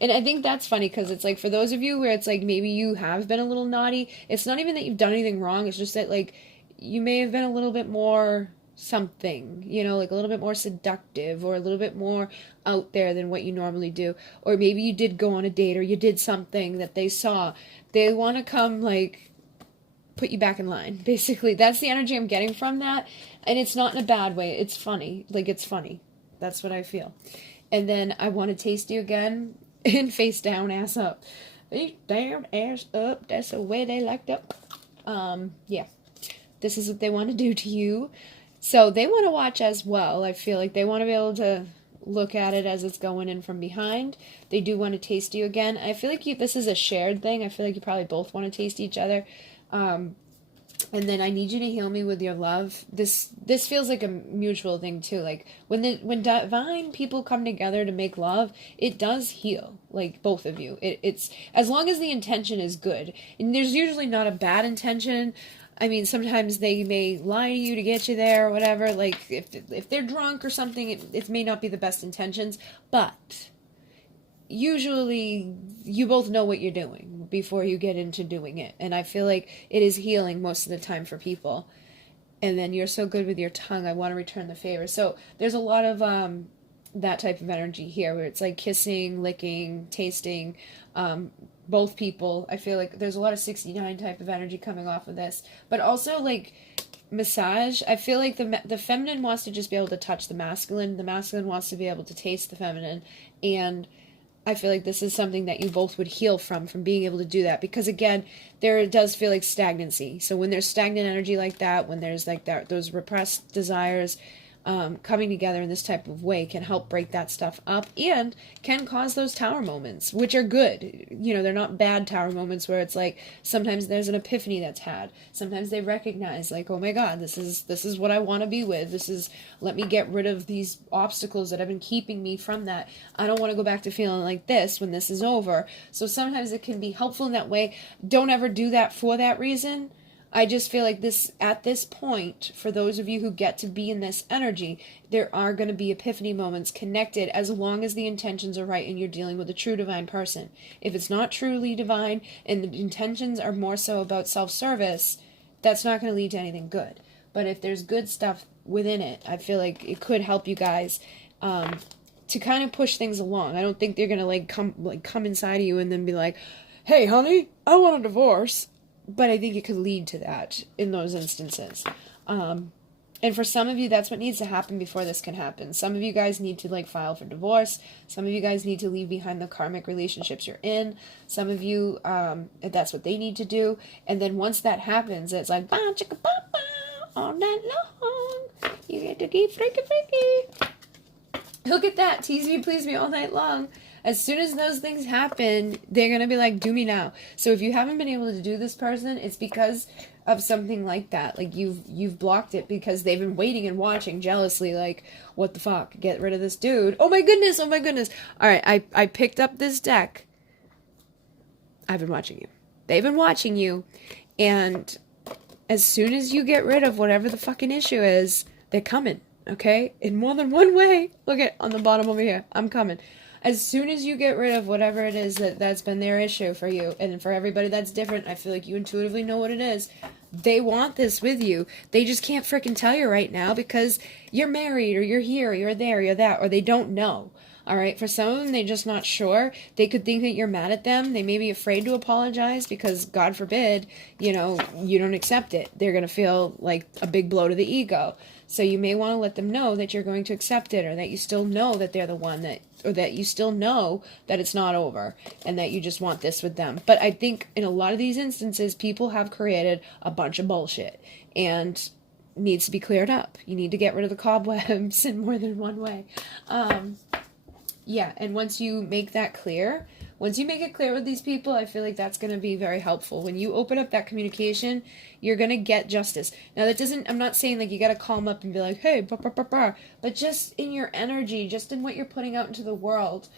and I think that's funny, because it's like, for those of you where it's like, maybe you have been a little naughty, it's not even that you've done anything wrong. It's just that, like, you may have been a little bit more something, you know, like a little bit more seductive, or a little bit more out there than what you normally do. Or maybe you did go on a date, or you did something that they saw. They want to come, like, put you back in line, basically. That's the energy I'm getting from that. And it's not in a bad way. It's funny. Like, it's funny. That's what I feel. And then, I want to taste you again, and face down, ass up. Face down, ass up. That's the way they like to. Yeah. This is what they want to do to you. So they want to watch as well. I feel like they want to be able to look at it as it's going in from behind. They do want to taste you again. I feel like this is a shared thing. I feel like you probably both want to taste each other. And then, I need you to heal me with your love. This feels like a mutual thing too. Like, when divine people come together to make love, it does heal. Like, both of you. It's as long as the intention is good. And there's usually not a bad intention. I mean, sometimes they may lie to you to get you there or whatever. Like, if they're drunk or something, it may not be the best intentions. But usually, you both know what you're doing before you get into doing it. And I feel like it is healing most of the time for people. And then, you're so good with your tongue, I want to return the favor. So there's a lot of that type of energy here, where it's like kissing, licking, tasting, both people. I feel like there's a lot of 69 type of energy coming off of this. But also, like, massage. I feel like the feminine wants to just be able to touch the masculine. The masculine wants to be able to taste the feminine. And I feel like this is something that you both would heal from being able to do that. Because, again, there does feel like stagnancy. So when there's stagnant energy like that, when there's like those repressed desires coming together in this type of way, can help break that stuff up, and can cause those tower moments, which are good. You know, they're not bad tower moments where it's like, sometimes there's an epiphany that's had. Sometimes they recognize, like, oh my God, this is what I want to be with. Let me get rid of these obstacles that have been keeping me from that. I don't want to go back to feeling like this when this is over. So sometimes it can be helpful in that way. Don't ever do that for that reason. I just feel like at this point, for those of you who get to be in this energy, there are going to be epiphany moments connected, as long as the intentions are right and you're dealing with a true divine person. If it's not truly divine and the intentions are more so about self-service, that's not going to lead to anything good. But if there's good stuff within it, I feel like it could help you guys to kind of push things along. I don't think they're going to come inside of you and then be like, hey, honey, I want a divorce. But I think it could lead to that in those instances. And for some of you, that's what needs to happen before this can happen. Some of you guys need to, like, file for divorce. Some of you guys need to leave behind the karmic relationships you're in. Some of you, that's what they need to do. And then once that happens, it's like, bah, chicka, bah, bah, all night long. You get to keep freaky. Look at that. Tease me, please me all night long. As soon as those things happen, they're going to be like, do me now. So if you haven't been able to do this person, it's because of something like that. Like you've blocked it because they've been waiting and watching jealously, like, what the fuck? Get rid of this dude. Oh my goodness, oh my goodness. All right, I picked up this deck. I've been watching you. They've been watching you. And as soon as you get rid of whatever the fucking issue is, they're coming, okay? In more than one way. Look at on the bottom over here. I'm coming. As soon as you get rid of whatever it is that's been their issue for you, and for everybody that's different, I feel like you intuitively know what it is. They want this with you. They just can't frickin' tell you right now because you're married, or you're here, or you're there, or you're that, or they don't know. All right, for some of them, they're just not sure. They could think that you're mad at them. They may be afraid to apologize because, God forbid, you don't accept it. They're going to feel like a big blow to the ego. So you may want to let them know that you're going to accept it, or that you still know that they're the one or that you still know that it's not over and that you just want this with them. But I think in a lot of these instances, people have created a bunch of bullshit and needs to be cleared up. You need to get rid of the cobwebs in more than one way. Yeah, and once you make that clear, once you make it clear with these people, I feel like that's going to be very helpful. When you open up that communication, you're going to get justice. Now, I'm not saying like you got to call them up and be like, hey, but just in your energy, just in what you're putting out into the world,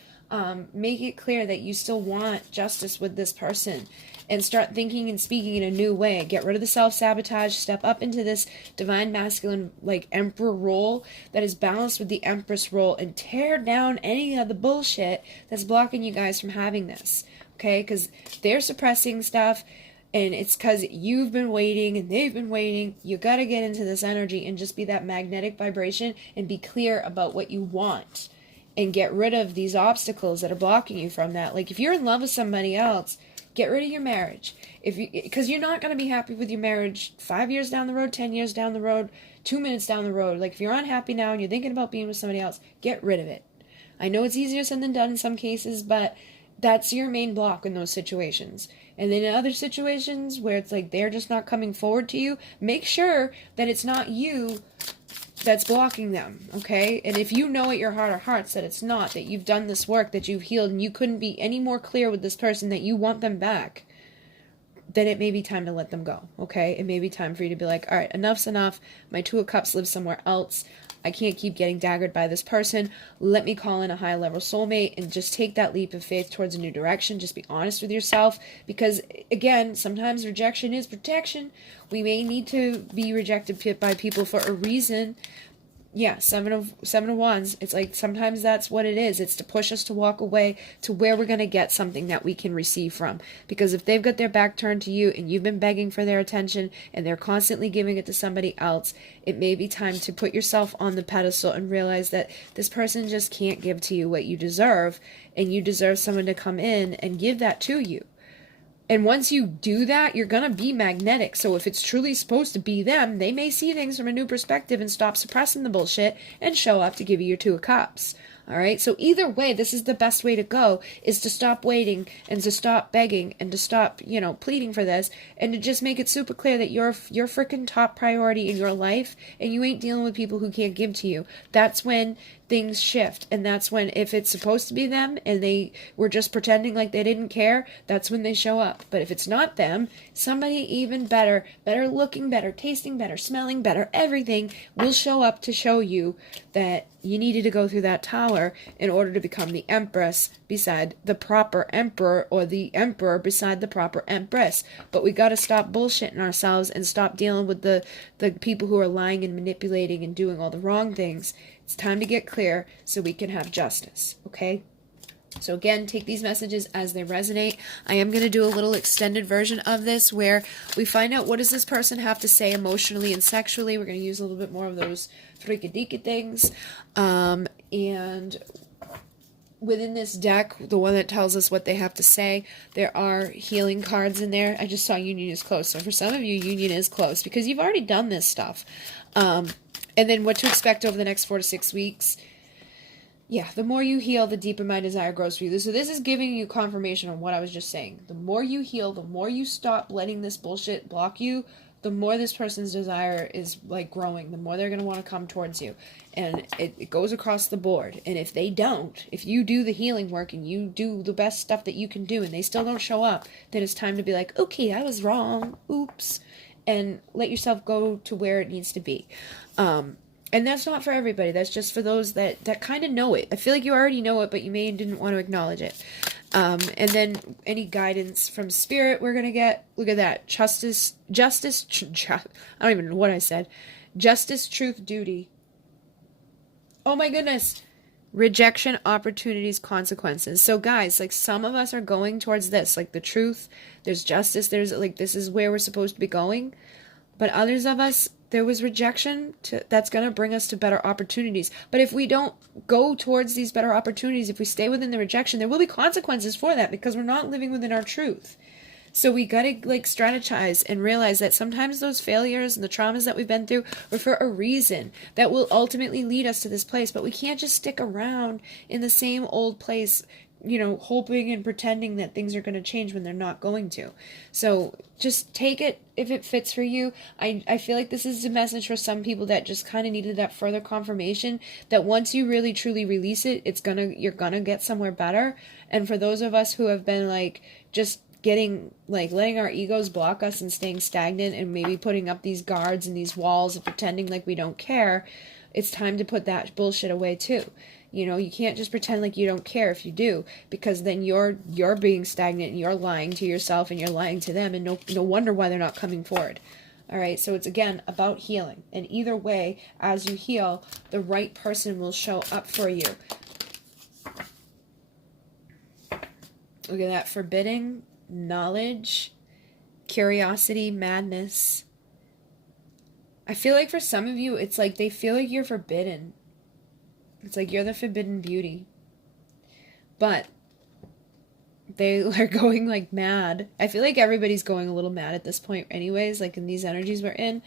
make it clear that you still want justice with this person. And start thinking and speaking in a new way. Get rid of the self-sabotage. Step up into this divine masculine, like, emperor role that is balanced with the empress role. And tear down any of the bullshit that's blocking you guys from having this. Okay? Because they're suppressing stuff. And it's because you've been waiting and they've been waiting. You got to get into this energy and just be that magnetic vibration. And be clear about what you want. And get rid of these obstacles that are blocking you from that. Like, if you're in love with somebody else, get rid of your marriage. Because you're not going to be happy with your marriage 5 years down the road, 10 years down the road, 2 minutes down the road. Like, if you're unhappy now and you're thinking about being with somebody else, get rid of it. I know it's easier said than done in some cases, but that's your main block in those situations. And then in other situations where it's like they're just not coming forward to you, make sure that it's not you that's blocking them, okay? And if you know at your heart of hearts that it's not, that you've done this work, that you've healed, and you couldn't be any more clear with this person that you want them back, then it may be time to let them go, okay? It may be time for you to be like, all right, enough's enough. My Two of Cups lives somewhere else. I can't keep getting daggered by this person. Let me call in a high-level soulmate and just take that leap of faith towards a new direction. Just be honest with yourself because, again, sometimes rejection is protection. We may need to be rejected by people for a reason. Yeah, seven of wands. It's like sometimes that's what it is. It's to push us to walk away to where we're going to get something that we can receive from. Because if they've got their back turned to you and you've been begging for their attention and they're constantly giving it to somebody else, it may be time to put yourself on the pedestal and realize that this person just can't give to you what you deserve, and you deserve someone to come in and give that to you. And once you do that, you're going to be magnetic. So if it's truly supposed to be them, they may see things from a new perspective and stop suppressing the bullshit and show up to give you your Two of Cups. All right? So either way, this is the best way to go, is to stop waiting and to stop begging and to stop, pleading for this, and to just make it super clear that you're freaking top priority in your life and you ain't dealing with people who can't give to you. That's when things shift, and that's when, if it's supposed to be them and they were just pretending like they didn't care, that's when they show up. But if it's not them, somebody even better looking, better tasting, better smelling, better everything will show up to show you that you needed to go through that tower in order to become the empress beside the proper emperor, or the emperor beside the proper empress. But we got to stop bullshitting ourselves and stop dealing with the people who are lying and manipulating and doing all the wrong things. It's time to get clear so we can have justice, okay? So again, take these messages as they resonate. I am going to do a little extended version of this where we find out what does this person have to say emotionally and sexually. We're going to use a little bit more of those freakadika things. And within this deck, the one that tells us what they have to say, there are healing cards in there. I just saw union is close. So for some of you, union is close because you've already done this stuff. And then what to expect over the next 4 to 6 weeks. Yeah, the more you heal, the deeper my desire grows for you. So this is giving you confirmation on what I was just saying. The more you heal, the more you stop letting this bullshit block you, the more this person's desire is like growing, the more they're going to want to come towards you. And it goes across the board. And if they don't, if you do the healing work and you do the best stuff that you can do and they still don't show up, then it's time to be like, okay, I was wrong. Oops. And let yourself go to where it needs to be. And that's not for everybody. That's just for those that kind of know it. I feel like you already know it, but you may didn't want to acknowledge it. And then any guidance from spirit we're going to get. Look at that. Justice, I don't even know what I said. Justice, truth, duty. Oh my goodness. Rejection, opportunities, consequences. So guys, like some of us are going towards this, like the truth, there's justice, there's like, this is where we're supposed to be going. But others of us, there was rejection that's going to bring us to better opportunities. But if we don't go towards these better opportunities, if we stay within the rejection, there will be consequences for that because we're not living within our truth. So we got to like strategize and realize that sometimes those failures and the traumas that we've been through are for a reason that will ultimately lead us to this place. But we can't just stick around in the same old place, you know, hoping and pretending that things are going to change when they're not going to. So just take it if it fits for you. I feel like this is a message for some people that just kind of needed that further confirmation that once you really truly release it, you're gonna get somewhere better. And for those of us who have been like just getting like letting our egos block us and staying stagnant and maybe putting up these guards and these walls and pretending like we don't care, it's time to put that bullshit away too. You know, you can't just pretend like you don't care if you do, because then you're being stagnant and you're lying to yourself and you're lying to them, and no wonder why they're not coming forward. All right, so it's again about healing. And either way, as you heal, the right person will show up for you. Look at that. Forbidding, knowledge, curiosity, madness. I feel like for some of you, it's like they feel like you're forbidden. It's like you're the forbidden beauty. But they are going like mad. I feel like everybody's going a little mad at this point anyways, like in these energies we're in.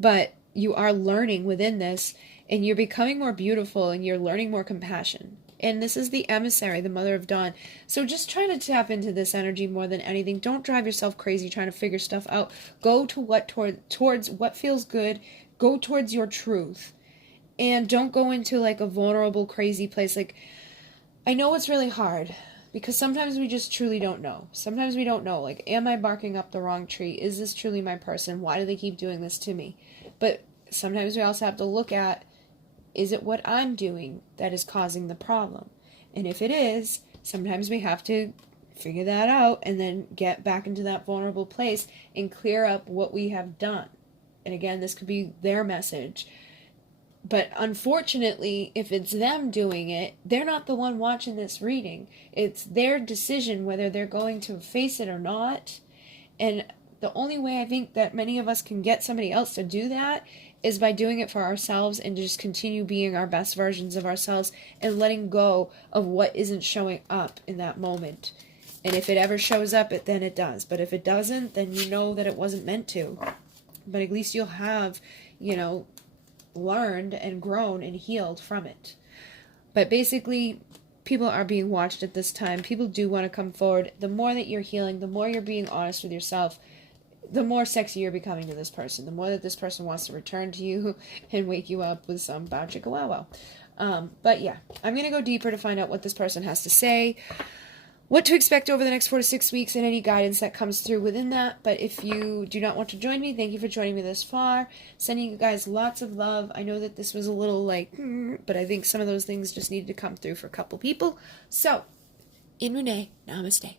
But you are learning within this, and you're becoming more beautiful, and you're learning more compassion. And this is the emissary, the mother of dawn. So just try to tap into this energy more than anything. Don't drive yourself crazy trying to figure stuff out. Go to towards what feels good. Go towards your truth. And don't go into like a vulnerable, crazy place. Like, I know it's really hard because sometimes we just truly don't know. Sometimes we don't know. Like, am I barking up the wrong tree? Is this truly my person? Why do they keep doing this to me? But sometimes we also have to look at, is it what I'm doing that is causing the problem? And if it is, sometimes we have to figure that out and then get back into that vulnerable place and clear up what we have done. And again, this could be their message. But unfortunately, if it's them doing it, they're not the one watching this reading. It's their decision whether they're going to face it or not. And the only way I think that many of us can get somebody else to do that is by doing it for ourselves and just continue being our best versions of ourselves and letting go of what isn't showing up in that moment. And if it ever shows up, then it does. But if it doesn't, then you know that it wasn't meant to. But at least you'll have, you know, learned and grown and healed from it. But basically, people are being watched at this time. People do want to come forward. The more that you're healing, the more you're being honest with yourself, the more sexy you're becoming to this person, the more that this person wants to return to you and wake you up with some bow chicka wow wow. But yeah, I'm going to go deeper to find out what this person has to say, what to expect over the next 4 to 6 weeks, and any guidance that comes through within that. But if you do not want to join me, thank you for joining me this far. Sending you guys lots of love. I know that this was a little like, but I think some of those things just needed to come through for a couple people. So, in Renee, namaste.